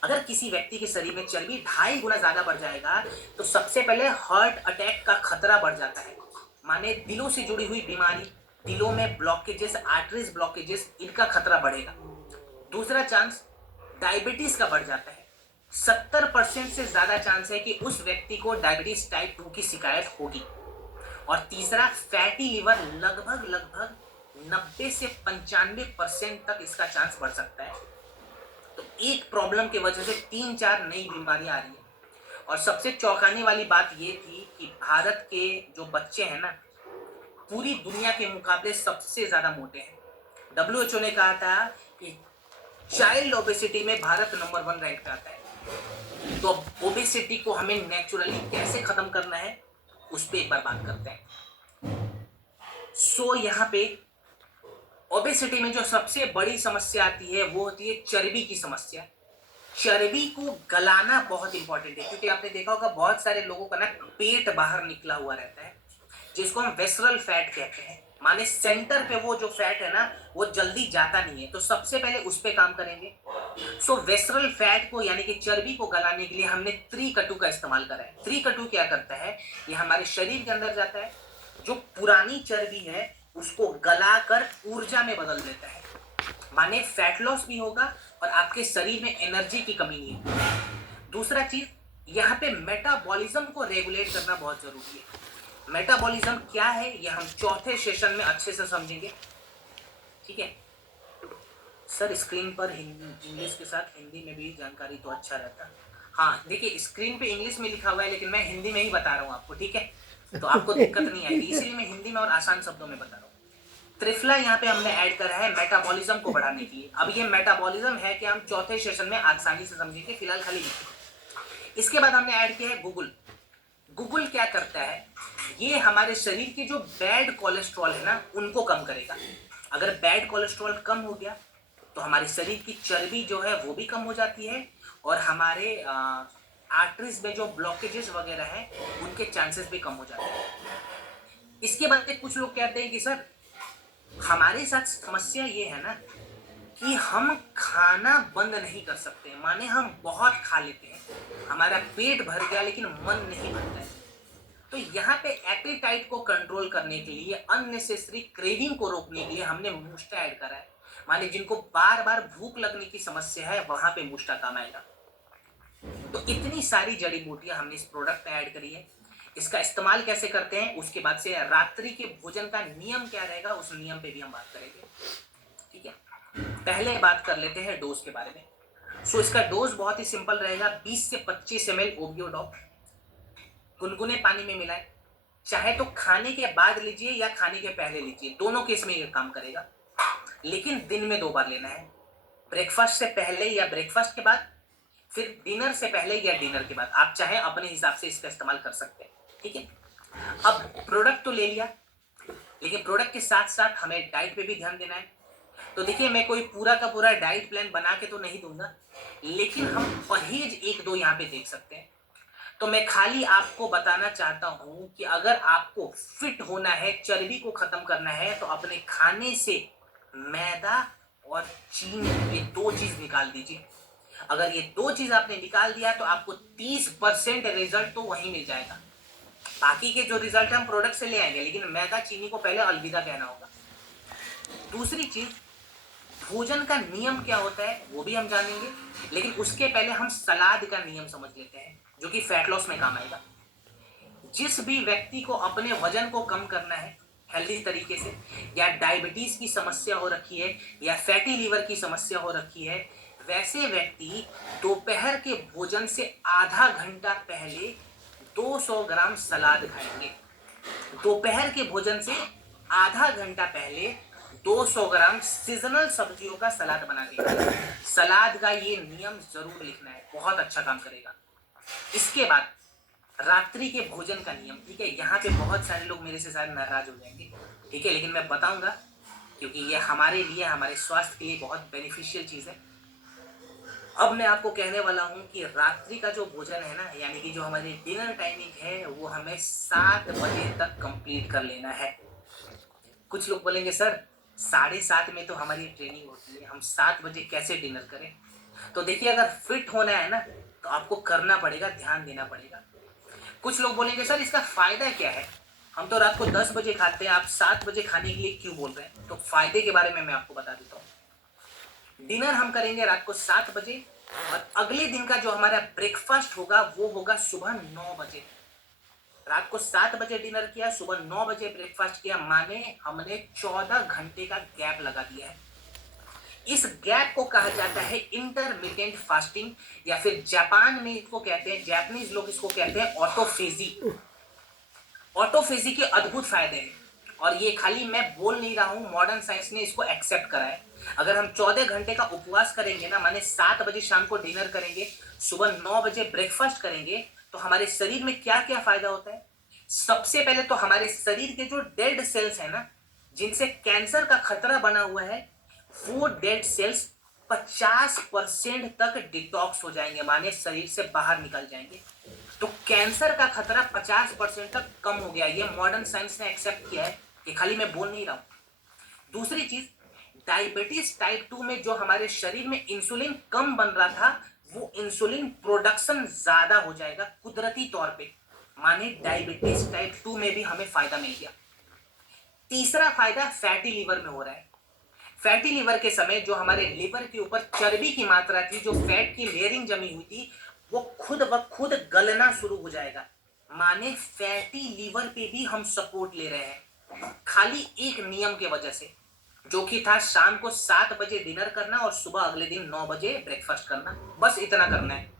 अगर किसी व्यक्ति के शरीर में चर्बी 2.5 गुना ज्यादा बढ़ जाएगा तो सबसे पहले हार्ट अटैक का खतरा बढ़ जाता है, माने दिलों से जुड़ी हुई बीमारी, दिलों में ब्लॉकेजेस, आर्टरीज ब्लॉकेजेस, इनका खतरा बढ़ेगा। दूसरा चांस डायबिटीज का बढ़ जाता है, 70% से ज्यादा चांस है कि उस व्यक्ति को डायबिटीज टाइप 2 की शिकायत होगी। और तीसरा फैटी लिवर, लगभग 90 से 95% तक इसका चांस बढ़ सकता है। तो एक प्रॉब्लम की वजह से 3-4 नई बीमारियां आ रही है। और सबसे चौंकाने वाली बात ये थी कि भारत के जो बच्चे हैं ना, पूरी दुनिया के मुकाबले सबसे ज्यादा मोटे हैं। WHO ने कहा था कि चाइल्ड ओबेसिटी में भारत नंबर 1 रैंक पे आता है। तो ओबेसिटी को हमें नेचुरली कैसे खत्म करना है उस पर एक बार बात करते हैं। सो यहाँ पे ओबेसिटी में जो सबसे बड़ी समस्या आती है वो होती है चर्बी की समस्या। चर्बी को गलाना बहुत इंपॉर्टेंट है, क्योंकि आपने देखा होगा बहुत सारे लोगों का ना पेट बाहर निकला हुआ रहता है, जिसको हम वेसरल फैट कहते हैं, माने सेंटर पे वो जो फैट है ना वो जल्दी जाता नहीं है। तो सबसे पहले उस पे काम करेंगे। सो वेसरल फैट को यानी कि चर्बी को गलाने के लिए हमने त्रिकटु का इस्तेमाल करा है। त्रिकटु क्या करता है, ये हमारे शरीर के अंदर जाता है, जो पुरानी चर्बी है उसको गलाकर ऊर्जा में बदल देता है, माने फैट लॉस भी होगा और आपके शरीर में एनर्जी की कमी नहीं होगी। दूसरा चीज यहाँ पे मेटाबॉलिज्म को रेगुलेट करना बहुत जरूरी है। मेटाबॉलिज्म क्या है ये हम चौथे सेशन में अच्छे से समझेंगे, ठीक है सर। स्क्रीन पर हिंदी इंग्लिश के साथ हिंदी में भी जानकारी तो अच्छा रहता। हाँ देखिए स्क्रीन पे इंग्लिश में लिखा हुआ है लेकिन मैं हिंदी में ही बता रहा हूँ आपको, ठीक है, तो आपको दिक्कत नहीं आएगी, इसीलिए मैं हिंदी में और आसान शब्दों में बता रहा हूँ। त्रिफला यहाँ पे हमने ऐड करा है मेटाबॉलिज्म को बढ़ाने के लिए। अब ये मेटाबॉलिज्म है कि हम चौथे सेशन में आसानी से समझेंगे, फिलहाल खाली लिखिए। इसके बाद हमने ऐड किया है गूगल। गूगल क्या करता है, ये हमारे शरीर के जो बैड कोलेस्ट्रॉल है ना उनको कम करेगा। अगर बैड कोलेस्ट्रॉल कम हो गया तो हमारे शरीर की चर्बी जो है वो भी कम हो जाती है और हमारे आर्टरीज में जो ब्लॉकेजेस वगैरह हैं उनके चांसेस भी कम हो जाते हैं। इसके बाद कुछ लोग कहते हैं कि सर हमारे साथ समस्या ये है ना कि हम खाना बंद नहीं कर सकते, माने हम बहुत खा लेते हैं, हमारा पेट भर गया लेकिन मन नहीं भरता है। तो यहाँ पे एपेटाइट को कंट्रोल करने के लिए, अननेसेसरी क्रेविंग को रोकने के लिए हमने मूस्टा ऐड करा है। माने जिनको बार बार भूख लगने की समस्या है वहां पे मूस्टा काम आएगा। तो इतनी सारी जड़ी बूटियां हमने इस प्रोडक्ट में ऐड करी है। इसका इस्तेमाल कैसे करते हैं उसके बाद से रात्रि के भोजन का नियम क्या रहेगा उस नियम पे भी हम बात करेंगे, ठीक है। पहले बात कर लेते हैं डोज के बारे में। सो इसका डोज बहुत ही सिंपल रहेगा, 20 से 25 ml ओबियोडॉप गुनगुने पानी में मिलाएं। चाहे तो खाने के बाद लीजिए या खाने के पहले लीजिए, दोनों केस में ये काम करेगा, लेकिन दिन में 2 बार लेना है। ब्रेकफास्ट से पहले या ब्रेकफास्ट के बाद, फिर डिनर से पहले या डिनर के बाद। आप चाहे अपने हिसाब से इसका इस्तेमाल कर सकते हैं, ठीक है। अब प्रोडक्ट तो ले लिया, लेकिन प्रोडक्ट के साथ साथ हमें डाइट पे भी ध्यान देना है। तो देखिए मैं कोई पूरा का पूरा डाइट प्लान बना के तो नहीं दूंगा, लेकिन हम परहेज 1-2 यहाँ पे देख सकते हैं। तो मैं खाली आपको बताना चाहता हूं कि अगर आपको फिट होना है, चर्बी को खत्म करना है, तो अपने खाने से मैदा और चीनी ये 2 चीज निकाल दीजिए। अगर ये 2 चीज आपने निकाल दिया तो आपको 30% रिजल्ट तो वहीं मिल जाएगा। बाकी के जो रिजल्ट हम प्रोडक्ट से ले आएंगे, लेकिन मैदा चीनी को पहले अलविदा कहना होगा। दूसरी चीज, भोजन का नियम क्या होता है वो भी हम जानेंगे, लेकिन उसके पहले हम सलाद का नियम समझ लेते हैं जो कि फैट लॉस में काम आएगा। जिस भी व्यक्ति को अपने वजन को कम करना है हेल्दी तरीके से, या डायबिटीज की समस्या हो रखी है या फैटी लीवर की समस्या हो रखी है, वैसे व्यक्ति दोपहर के भोजन से आधा घंटा पहले 200 ग्राम सलाद खाएंगे। दोपहर के भोजन से आधा घंटा पहले 200 ग्राम सीजनल सब्जियों का सलाद बना देंगे। सलाद का ये नियम जरूर लिखना है, बहुत अच्छा काम करेगा। इसके बाद रात्रि के भोजन का नियम, ठीक है। यहाँ पे बहुत सारे लोग मेरे से शायद नाराज हो जाएंगे, ठीक है, लेकिन मैं बताऊंगा क्योंकि ये हमारे लिए, हमारे स्वास्थ्य के लिए बहुत बेनिफिशियल चीज है। अब मैं आपको कहने वाला हूँ कि रात्रि का जो भोजन है ना, यानी कि जो हमारी डिनर टाइमिंग है, वो हमें 7 बजे तक कंप्लीट कर लेना है। कुछ लोग बोलेंगे सर 7:30 में तो हमारी ट्रेनिंग होती है, हम 7 बजे कैसे डिनर करें। तो देखिए अगर फिट होना है ना तो आपको करना पड़ेगा, ध्यान देना पड़ेगा। कुछ लोग बोलेंगे सर इसका फायदा क्या है, हम तो रात को 10 बजे खाते हैं, आप 7 बजे खाने के लिए क्यों बोल रहे हैं। तो फायदे के बारे में मैं आपको बता देता हूँ। डिनर हम करेंगे रात को 7 बजे और अगले दिन का जो हमारा ब्रेकफास्ट होगा वो होगा सुबह 9 बजे। रात को 7 बजे डिनर किया, सुबह 9 बजे ब्रेकफास्ट किया, माने हमने 14 घंटे का गैप लगा दिया है। इस गैप को कहा जाता है इंटरमिटेंट फास्टिंग, या फिर जापान में इसको कहते हैं, जापानीज लोग इसको कहते हैं ऑटोफेजी। ऑटोफेजी के अद्भुत फायदे हैं और ये खाली मैं बोल नहीं रहा हूं, मॉडर्न साइंस ने इसको एक्सेप्ट करा है। अगर हम 14 घंटे का उपवास करेंगे ना, माने 7 बजे शाम को डिनर करेंगे, सुबह 9 बजे ब्रेकफास्ट करेंगे, तो हमारे शरीर में क्या क्या फायदा होता है। सबसे पहले तो हमारे शरीर के जो डेड सेल्स है ना, जिनसे कैंसर का खतरा बना हुआ है, वो डेड सेल्स 50% तक डिटॉक्स हो जाएंगे, माने शरीर से बाहर निकल जाएंगे। तो कैंसर का खतरा 50% तक कम हो गया। ये मॉडर्न साइंस ने एक्सेप्ट किया है, ये खाली मैं बोल नहीं रहा हूं। दूसरी चीज, डायबिटीज टाइप 2 में जो हमारे शरीर में इंसुलिन कम बन रहा था, वो इंसुलिन प्रोडक्शन ज्यादा हो जाएगा कुदरती तौर पे, माने डायबिटीज टाइप 2 में भी हमें फायदा मिल गया। तीसरा फायदा फैटी लीवर में हो रहा है। फैटी लीवर के समय जो हमारे लिवर के ऊपर चर्बी की मात्रा थी, जो फैट की लेयरिंग जमी हुई थी, वो खुद ब खुद गलना शुरू हो जाएगा। माने फैटी लीवर पे भी हम सपोर्ट ले रहे हैं, खाली एक नियम के वजह से, जो कि था शाम को 7 बजे डिनर करना और सुबह अगले दिन 9 बजे ब्रेकफास्ट करना, बस इतना करना है।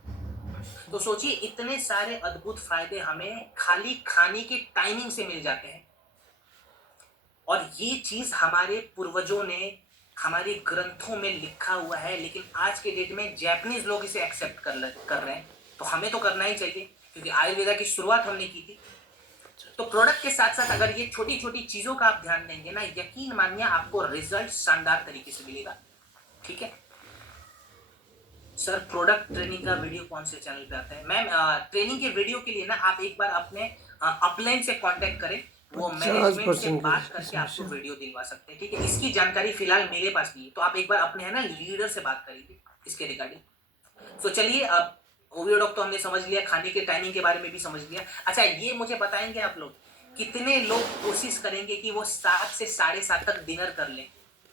तो सोचिए इतने सारे अद्भुत फायदे हमें खाली खाने के टाइमिंग से मिल जाते हैं। और ये चीज हमारे पूर्वजों ने हमारे ग्रंथों में लिखा हुआ है, लेकिन आज के डेट में जापानीज लोग इसे एक्सेप्ट कर रहे हैं। तो हमें तो करना ही चाहिए, क्योंकि आयुर्वेदा की शुरुआत हमने की थी। तो प्रोडक्ट के साथ साथ अगर ये छोटी छोटी चीजों का आप ध्यान देंगे ना, यकीन मानिए आपको रिजल्ट शानदार तरीके से मिलेगा। ठीक है सर, प्रोडक्ट ट्रेनिंग का वीडियो कौन से चैनल पे आता है? मैम ट्रेनिंग के वीडियो के लिए ना आप एक बार अपने अपलाइन से कांटेक्ट करें, वो मैनेजमेंट से बात करके आपको वीडियो दिलवा सकते हैं। ठीक है, इसकी जानकारी फिलहाल मेरे पास नहीं है, तो आप एक बार अपने है ना लीडर से बात करिए इसके रिगार्डिंग। तो चलिए, अब ओवियो डॉग तो हमने समझ लिया, खाने के टाइमिंग के बारे में भी समझ लिया। अच्छा, ये मुझे बताएंगे आप लोग, कितने लोग कोशिश करेंगे कि वो 7 से 7:30 तक डिनर कर लें?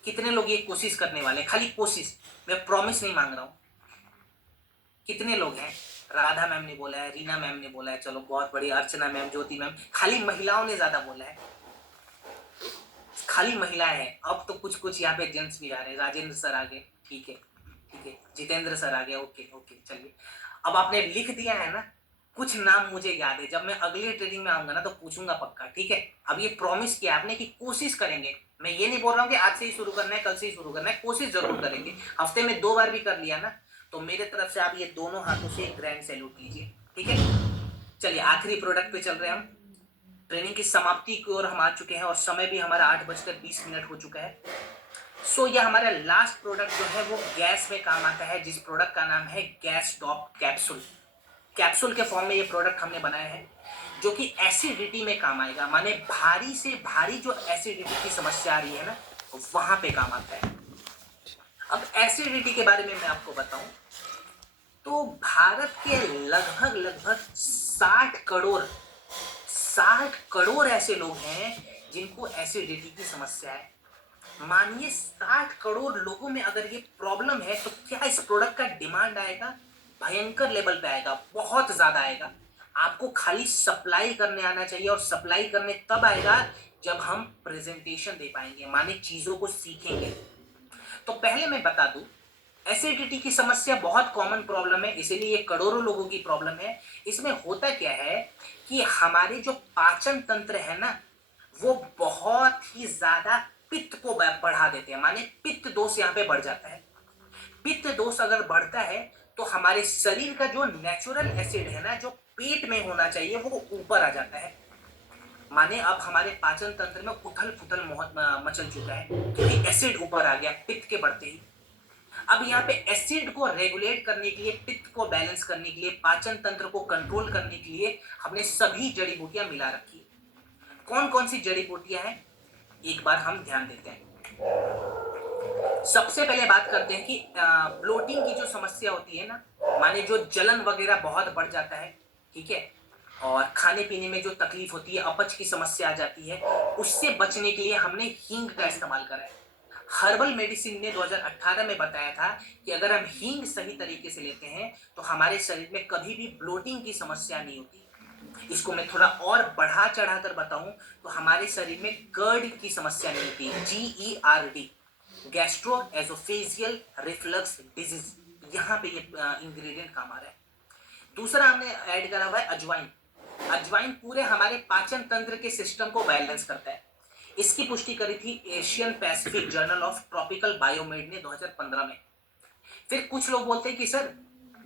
कितने लोग ये कोशिश करने वाले? खाली कोशिश, मैं प्रॉमिस नहीं मांग रहा हूँ। कितने लोग हैं? राधा मैम ने बोला है, रीना मैम ने बोला है, चलो बहुत बढ़िया, अर्चना मैम, ज्योति मैम, खाली महिलाओं ने ज्यादा बोला है, खाली महिलाएं हैं। अब तो कुछ कुछ यहाँ पे जेंट्स भी आ रहे हैं, राजेंद्र सर आ गए, ठीक है ठीक है, जितेंद्र सर आ गए, ओके ओके, चलिए। अब आपने लिख दिया है ना, कुछ नाम मुझे याद है, जब मैं अगली ट्रेनिंग में आऊंगा ना तो पूछूंगा पक्का, ठीक है। अब ये प्रॉमिस किया आपने कि कोशिश करेंगे, मैं ये नहीं बोल रहा हूँ कि आज से ही शुरू करना है, कल से ही शुरू करना है, कोशिश जरूर करेंगे। हफ्ते में 2 बार भी कर लिया ना, तो मेरे तरफ से आप ये दोनों हाथों से एक ग्रैंड सैल्यूट लीजिए, ठीक है। चलिए आखिरी प्रोडक्ट पे चल रहे हैं हम। ट्रेनिंग की समाप्ति की ओर हम आ चुके हैं और समय भी हमारा 8:20 हो चुका है। सो यह हमारा लास्ट प्रोडक्ट जो है वो गैस में काम आता है, जिस प्रोडक्ट का नाम है गैस टॉप कैप्सूल। कैप्सूल के फॉर्म में ये प्रोडक्ट हमने बनाया है, जो कि एसिडिटी में काम आएगा। माने भारी से भारी जो एसिडिटी की समस्या आ रही है ना, वहां पे काम आता है। अब एसिडिटी के बारे में मैं आपको बताऊं तो भारत के लगभग लगभग 60 करोड़ ऐसे लोग हैं जिनको एसिडिटी की समस्या है। मानिए 60 करोड़ लोगों में अगर ये प्रॉब्लम है, तो क्या इस प्रोडक्ट का डिमांड आएगा? भयंकर लेवल पे आएगा, बहुत ज्यादा आएगा। आपको खाली सप्लाई करने आना चाहिए, और सप्लाई करने तब आएगा जब हम प्रेजेंटेशन दे पाएंगे, माने चीजों को सीखेंगे। तो पहले मैं बता दूं, एसिडिटी की समस्या बहुत कॉमन प्रॉब्लम है, इसीलिए ये करोड़ों लोगों की प्रॉब्लम है। इसमें होता क्या है कि हमारे जो पाचन तंत्र है ना, वो बहुत ही ज्यादा पित्त को बढ़ा देते हैं, माने पित्त दोष यहाँ पे बढ़ जाता है। पित्त दोष अगर बढ़ता है तो हमारे शरीर का जो नेचुरल एसिड है ना, जो पेट में होना चाहिए, वो ऊपर आ जाता है। माने अब हमारे पाचन तंत्र में उथल पुथल मचल चुका है, क्योंकि एसिड ऊपर आ गया पित्त के बढ़ते ही। अब यहाँ पे एसिड को रेगुलेट करने के लिए, पित्त को बैलेंस करने के लिए, पाचन तंत्र को कंट्रोल करने के लिए हमने सभी जड़ी बूटियां मिला रखी। कौन कौन सी जड़ी बूटियां हैं, एक बार हम ध्यान देते हैं। सबसे पहले बात करते हैं कि ब्लोटिंग की जो समस्या होती है ना, माने जो जलन वगैरह बहुत बढ़ जाता है, ठीक है, और खाने पीने में जो तकलीफ होती है, अपच की समस्या आ जाती है, उससे बचने के लिए हमने हींग का इस्तेमाल करा है। हर्बल मेडिसिन ने 2018 में बताया था कि अगर हम हींग सही तरीके से लेते हैं तो हमारे शरीर में कभी भी ब्लोटिंग की समस्या नहीं होती। इसको मैं थोड़ा और बढ़ा चढ़ा कर बताऊं तो हमारे शरीर में गर्ड की समस्या नहीं होती, GERD, gastro oesophageal reflux disease, यहाँ पे ये इंग्रेडिएंट काम आ रहा है। दूसरा हमने ऐड करा हुआ है अजवाइन। अजवाइन पूरे हमारे पाचन तंत्र के सिस्टम को बैलेंस करता है। इसकी पुष्टि करी थी Asian Pacific journal of tropical biomed ने 2015 में। फिर कुछ लोग बोलते हैं कि सर,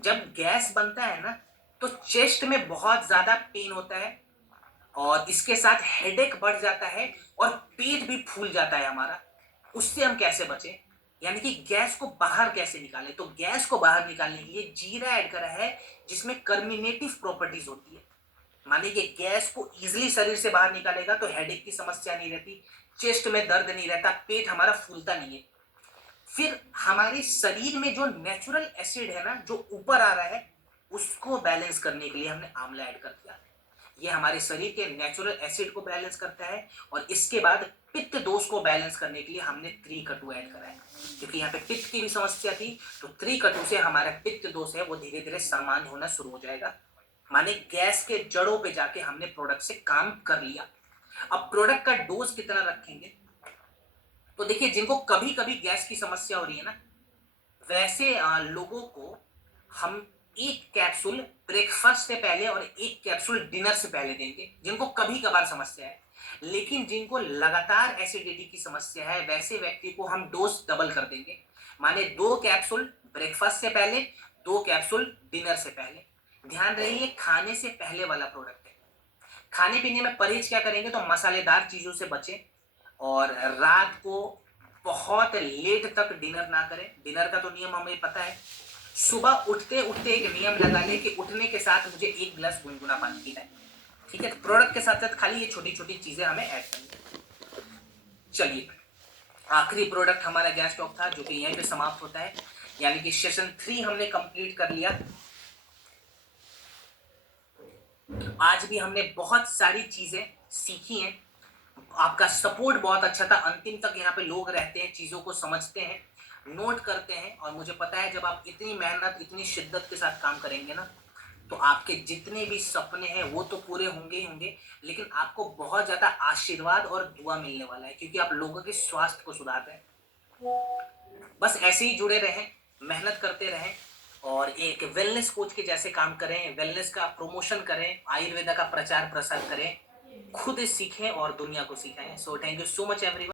जब गैस बनता है ना तो चेस्ट में बहुत ज्यादा पेन होता है, और इसके साथ हेडेक बढ़ जाता है, और पेट भी फूल जाता है हमारा। उससे हम कैसे बचें, यानी कि गैस को बाहर कैसे निकालें? तो गैस को बाहर निकालने के लिए जीरा ऐड करा है, जिसमें कर्मिनेटिव प्रॉपर्टीज होती है। माने कि गैस को इजीली शरीर से बाहर निकालेगा तो हेडेक की समस्या नहीं रहती, चेस्ट में दर्द नहीं रहता, पेट हमारा फूलता नहीं है। फिर हमारे शरीर में जो नेचुरल एसिड है ना, जो ऊपर आ रहा है, उसको बैलेंस करने के लिए हमने आंवला ऐड कर दिया। ये हमारे शरीर के नेचुरल एसिड को बैलेंस करता है, और इसके बाद पित्त दोष को बैलेंस करने के लिए हमने त्रिकटु ऐड करा है, क्योंकि यहाँ पे पित्त की भी समस्या थी। तो त्रिकटु से हमारा पित्त दोष है वो धीरे धीरे सामान्य होना शुरू हो जाएगा। माने गैस के जड़ों पे जाके हमने प्रोडक्ट से काम कर लिया। अब प्रोडक्ट का डोज कितना रखेंगे, तो देखिए जिनको कभी कभी गैस की समस्या हो रही है ना, वैसे लोगों को हम एक कैप्सूल ब्रेकफास्ट से पहले और एक कैप्सूल डिनर से पहले देंगे, जिनको कभी कभार समस्या है। लेकिन जिनको लगातार एसिडिटी की समस्या है, वैसे व्यक्ति को हम डोज डबल कर देंगे। माने 2 कैप्सूल ब्रेकफास्ट से पहले, 2 कैप्सूल डिनर से पहले। ध्यान रहे ये खाने से पहले वाला प्रोडक्ट है। खाने पीने में परहेज क्या करेंगे, तो मसालेदार चीजों से बचें, और रात को बहुत लेट तक डिनर ना करें। डिनर का तो नियम हमें पता है, सुबह उठते उठते एक नियम लगा लें कि उठने के साथ मुझे 1 गिलास गुनगुना पानी पीना है। ठीक है, तो प्रोडक्ट के साथ साथ खाली ये छोटी छोटी चीजें हमें ऐड करनी है। चलिए, आखिरी प्रोडक्ट हमारा गैस टॉक था, जो कि यहीं पे समाप्त होता है, यानी कि सेशन 3 हमने कंप्लीट कर लिया। आज भी हमने बहुत सारी चीजें सीखी हैं। आपका सपोर्ट बहुत अच्छा था, अंतिम तक यहाँ पे लोग रहते हैं, चीजों को समझते हैं, नोट करते हैं, और मुझे पता है जब आप इतनी मेहनत इतनी शिद्दत के साथ काम करेंगे ना, तो आपके जितने भी सपने हैं वो तो पूरे होंगे ही होंगे, लेकिन आपको बहुत ज्यादा आशीर्वाद और दुआ मिलने वाला है, क्योंकि आप लोगों के स्वास्थ्य को सुधार रहे हैं। बस ऐसे ही जुड़े रहें, मेहनत करते रहें, और एक वेलनेस कोच के जैसे काम करें, वेलनेस का प्रमोशन करें, आयुर्वेदा का प्रचार प्रसार करें, खुद सीखें और दुनिया को सिखाएं। So thank you so much everyone.